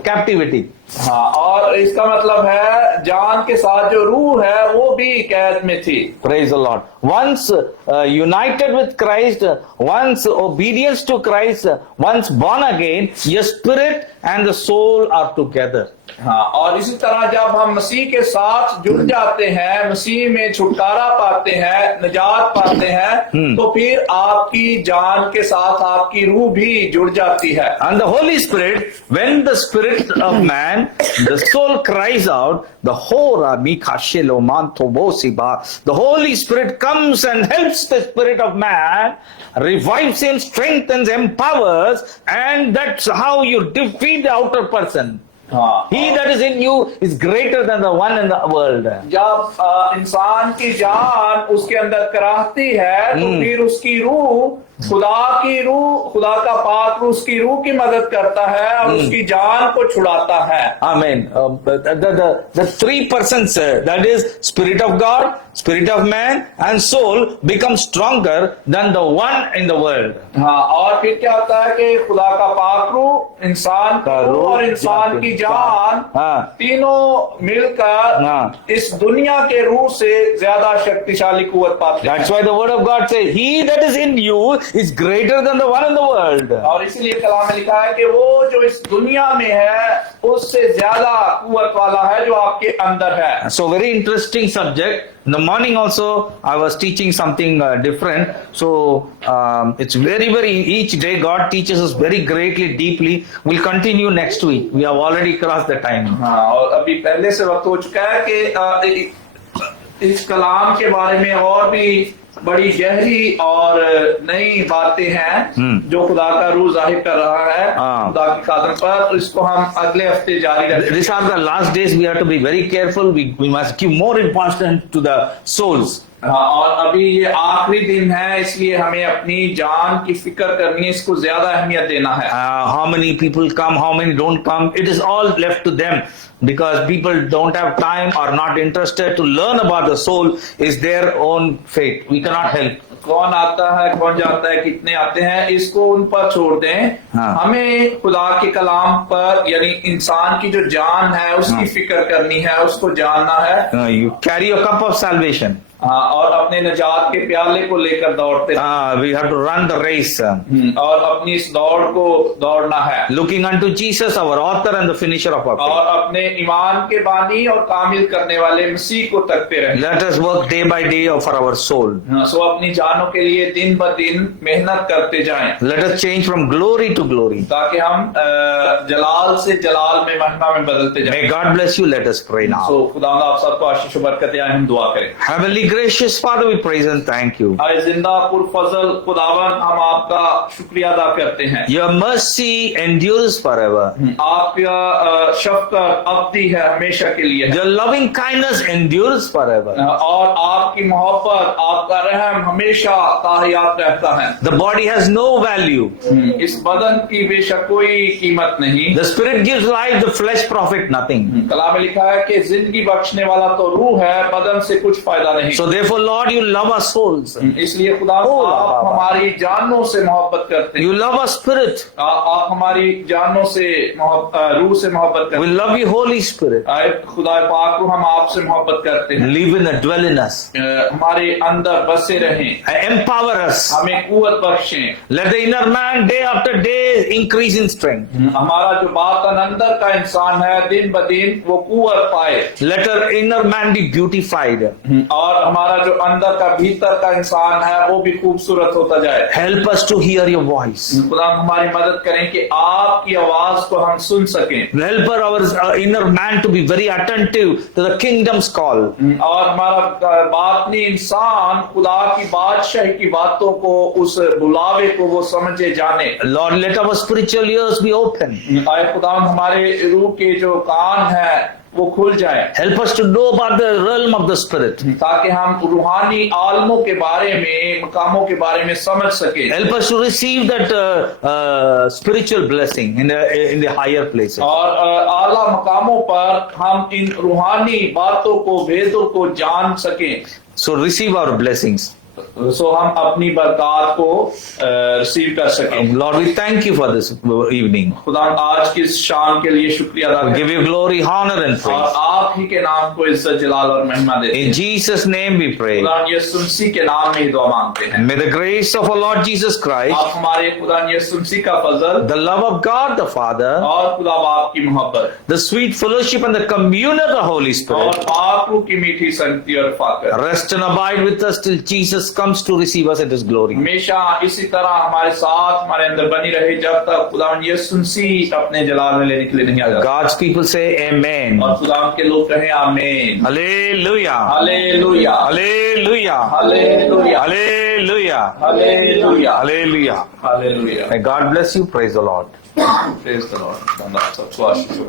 captivity. हाँ, और इसका मतलब है जान के साथ जो रूह है वो भी कैद में थी। Praise the Lord. Once united with Christ, once obedience to Christ, once born again, your spirit and the soul are together. हाँ, और इसी तरह जब हम मसीह के साथ जुड़ जाते हैं, मसीह में छुटकारा पाते हैं, निजात पाते हैं, तो फिर आपकी जान के साथ आपकी रूह भी जुड़ जाती है। And the Holy Spirit, when the spirit of man, the soul cries out, the Holy Spirit comes and helps the spirit of man, revives him, strengthens, empowers, and that's how you defeat the outer person. He that is in you is greater than the one in the world. जब इंसान की जान उसके अंदर कराहती है, तो फिर उसकी रूह खुदा का पाक रूह उसकी रूह की मदद करता है और उसकी जान को छुड़ाता है। Amen. The 3 persons, that is Spirit of God, Spirit of man and soul, become stronger than the one in the world. हाँ, और फिर क्या होता है कि खुदा का पाक रूह, इंसान का रूह और इंसान की जान, तीनों मिलकर इस दुनिया के रूह से ज्यादा शक्तिशाली कुव्वत पाते हैं। That's why the word of God says, he that is in you is greater than the one in the world. और इसलिए कलाम में लिखा है कि वो जो इस दुनिया में है उससे ज्यादा कुव्वत वाला है जो आपके अंदर है। So very interesting subject. In the morning also I was teaching something different. So it's very each day God teaches us very greatly, deeply. We'll continue next week. We have already crossed the time. हाँ, और अभी पहले से वक्त हो चुका है कि इस कलाम के बारे में और भी बड़ी गहरी और नई बातें हैं जो खुदा का रूह जाहिर कर रहा है खुदा की खातिर पर। इसको हम अगले हफ्ते जारी रखेंगे। These are the last days. We have to be very careful. We must give more importance to the souls. हाँ, और अभी ये आखिरी दिन है, इसलिए हमें अपनी जान की फिक्र करनी है, इसको ज्यादा अहमियत देना है। How many people come, how many don't come, it is all left to them, because people don't have time or not interested to learn about the soul is their own fate. We cannot help. कौन आता है कौन जाता है कितने आते हैं इसको उन पर छोड़ दें। हाँ। हमें खुदा के कलाम पर यानी इंसान की जो जान है उसकी फिक्र करनी है, उसको जानना है। You carry a cup of salvation. हाँ, और अपने निजात के प्याले को लेकर दौड़ते हैं। We have to run the race, और अपनी इस दौड़ को दौड़ना है, looking unto Jesus, our author and the finisher of our faith. और अपने ईमान के बानी और कामिल करने वाले मसीह को तकते रहें। Let us work day by day for our soul. सो अपनी जानों के लिए दिन ब दिन मेहनत करते जाएं, Let us change from glory to glory. ताकि हम जलाल से जलाल में महिमा में बदलते जाएं। May God bless you. Let us pray now. सो खुदा आप सबको आशीष और बरकत आए, हम दुआ करें। Heavenly gracious Father, we praise and thank you. आए जिंदा पुरफजल खुदावन, हम आपका शुक्रिया अदा करते हैं। Your mercy endures forever. आपका शफ़क़त अब्दी है, हमेशा के लिए है। Your loving kindness endures forever. और आपकी मोहब्बत, आपका रहम हमेशा ताहयात रहता है। The body has no value. इस बदन की बेशक कोई कीमत नहीं। The spirit gives life, the flesh profit nothing. कलाम में लिखा है कि जिंदगी बख्शने वाला तो रूह है, बदन से कुछ फायदा नहीं। So therefore, Lord, you love our souls. इसलिए खुदा आप हमारी जानों से मोहब्बत करते हैं। You love our spirit. आप हमारी जानों से रूह से मोहब्बत करते We love you, Holy Spirit. हैं। खुदा पाक को हम आपसे मोहब्बत करते हैं। Live in and dwell in us. हमारे अंदर बसे रहें, Empower us. हमें कुव्वत बख्शें। Let the inner man day after day increase in strength. हमारा जो बातन अंदर का इंसान है, दिन ब दिन वो कुव्वत पाए। Let our inner man be beautified. और हमारा जो अंदर का भीतर का इंसान है वो भी खूबसूरत होता जाए। Help us to hear your voice. खुदा हमारी मदद करें कि आपकी आवाज को हम सुन सकें। Help our inner man to be very attentive to the kingdom's call. और हमारा बातनी इंसान खुदा की बादशाही की बातों को, उस बुलावे को वो समझे जाने। Lord, let our spiritual ears be open. आए खुदा हमारे रूह के जो कान है वो खुल जाए। Help us to know about the realm of the spirit. ताकि हम रूहानी आलमों के बारे में, मकामों के बारे में समझ सके। Help us to receive that spiritual blessing in the higher places. और आला मकामों पर हम इन रूहानी बातों को, भेदों को जान सके। So receive our blessings. सो हम अपनी बरकत को रिसीव कर सके। Lord, we thank you for this evening. खुदा आज की इस शाम के लिए शुक्रिया अदा We करते give you glory, honor and हैं और praise. आप ही के नाम को इज्जत जलाल और महिमा देते In हैं। Jesus' name we pray. खुदा यीशु मसीह के नाम में ही दुआ मांगते हैं। May the grace of our Lord Jesus Christ, आप हमारे खुदा यीशु मसीह का फजल the love of God the Father, और खुदा बाप की मोहब्बत the sweet fellowship and the communion of the Holy और Spirit पाक रूह की मीठी संगति और फाकर rest and abide with us till Jesus comes to receive us at His glory. हमेशा इसी तरह हमारे साथ, हमारे अंदर बनी रहे जब तक खुदा यीशु मसीह अपने जलाल में लेने के लिए नहीं आ जाता। God's people say Amen. और खुदा के लोग कहें आमीन। Hallelujah. Hallelujah, Hallelujah. Hallelujah, Hallelujah. Hallelujah, Hallelujah. Hallelujah. May God bless you. Praise the Lord. Praise the Lord। सबको आशीष हो।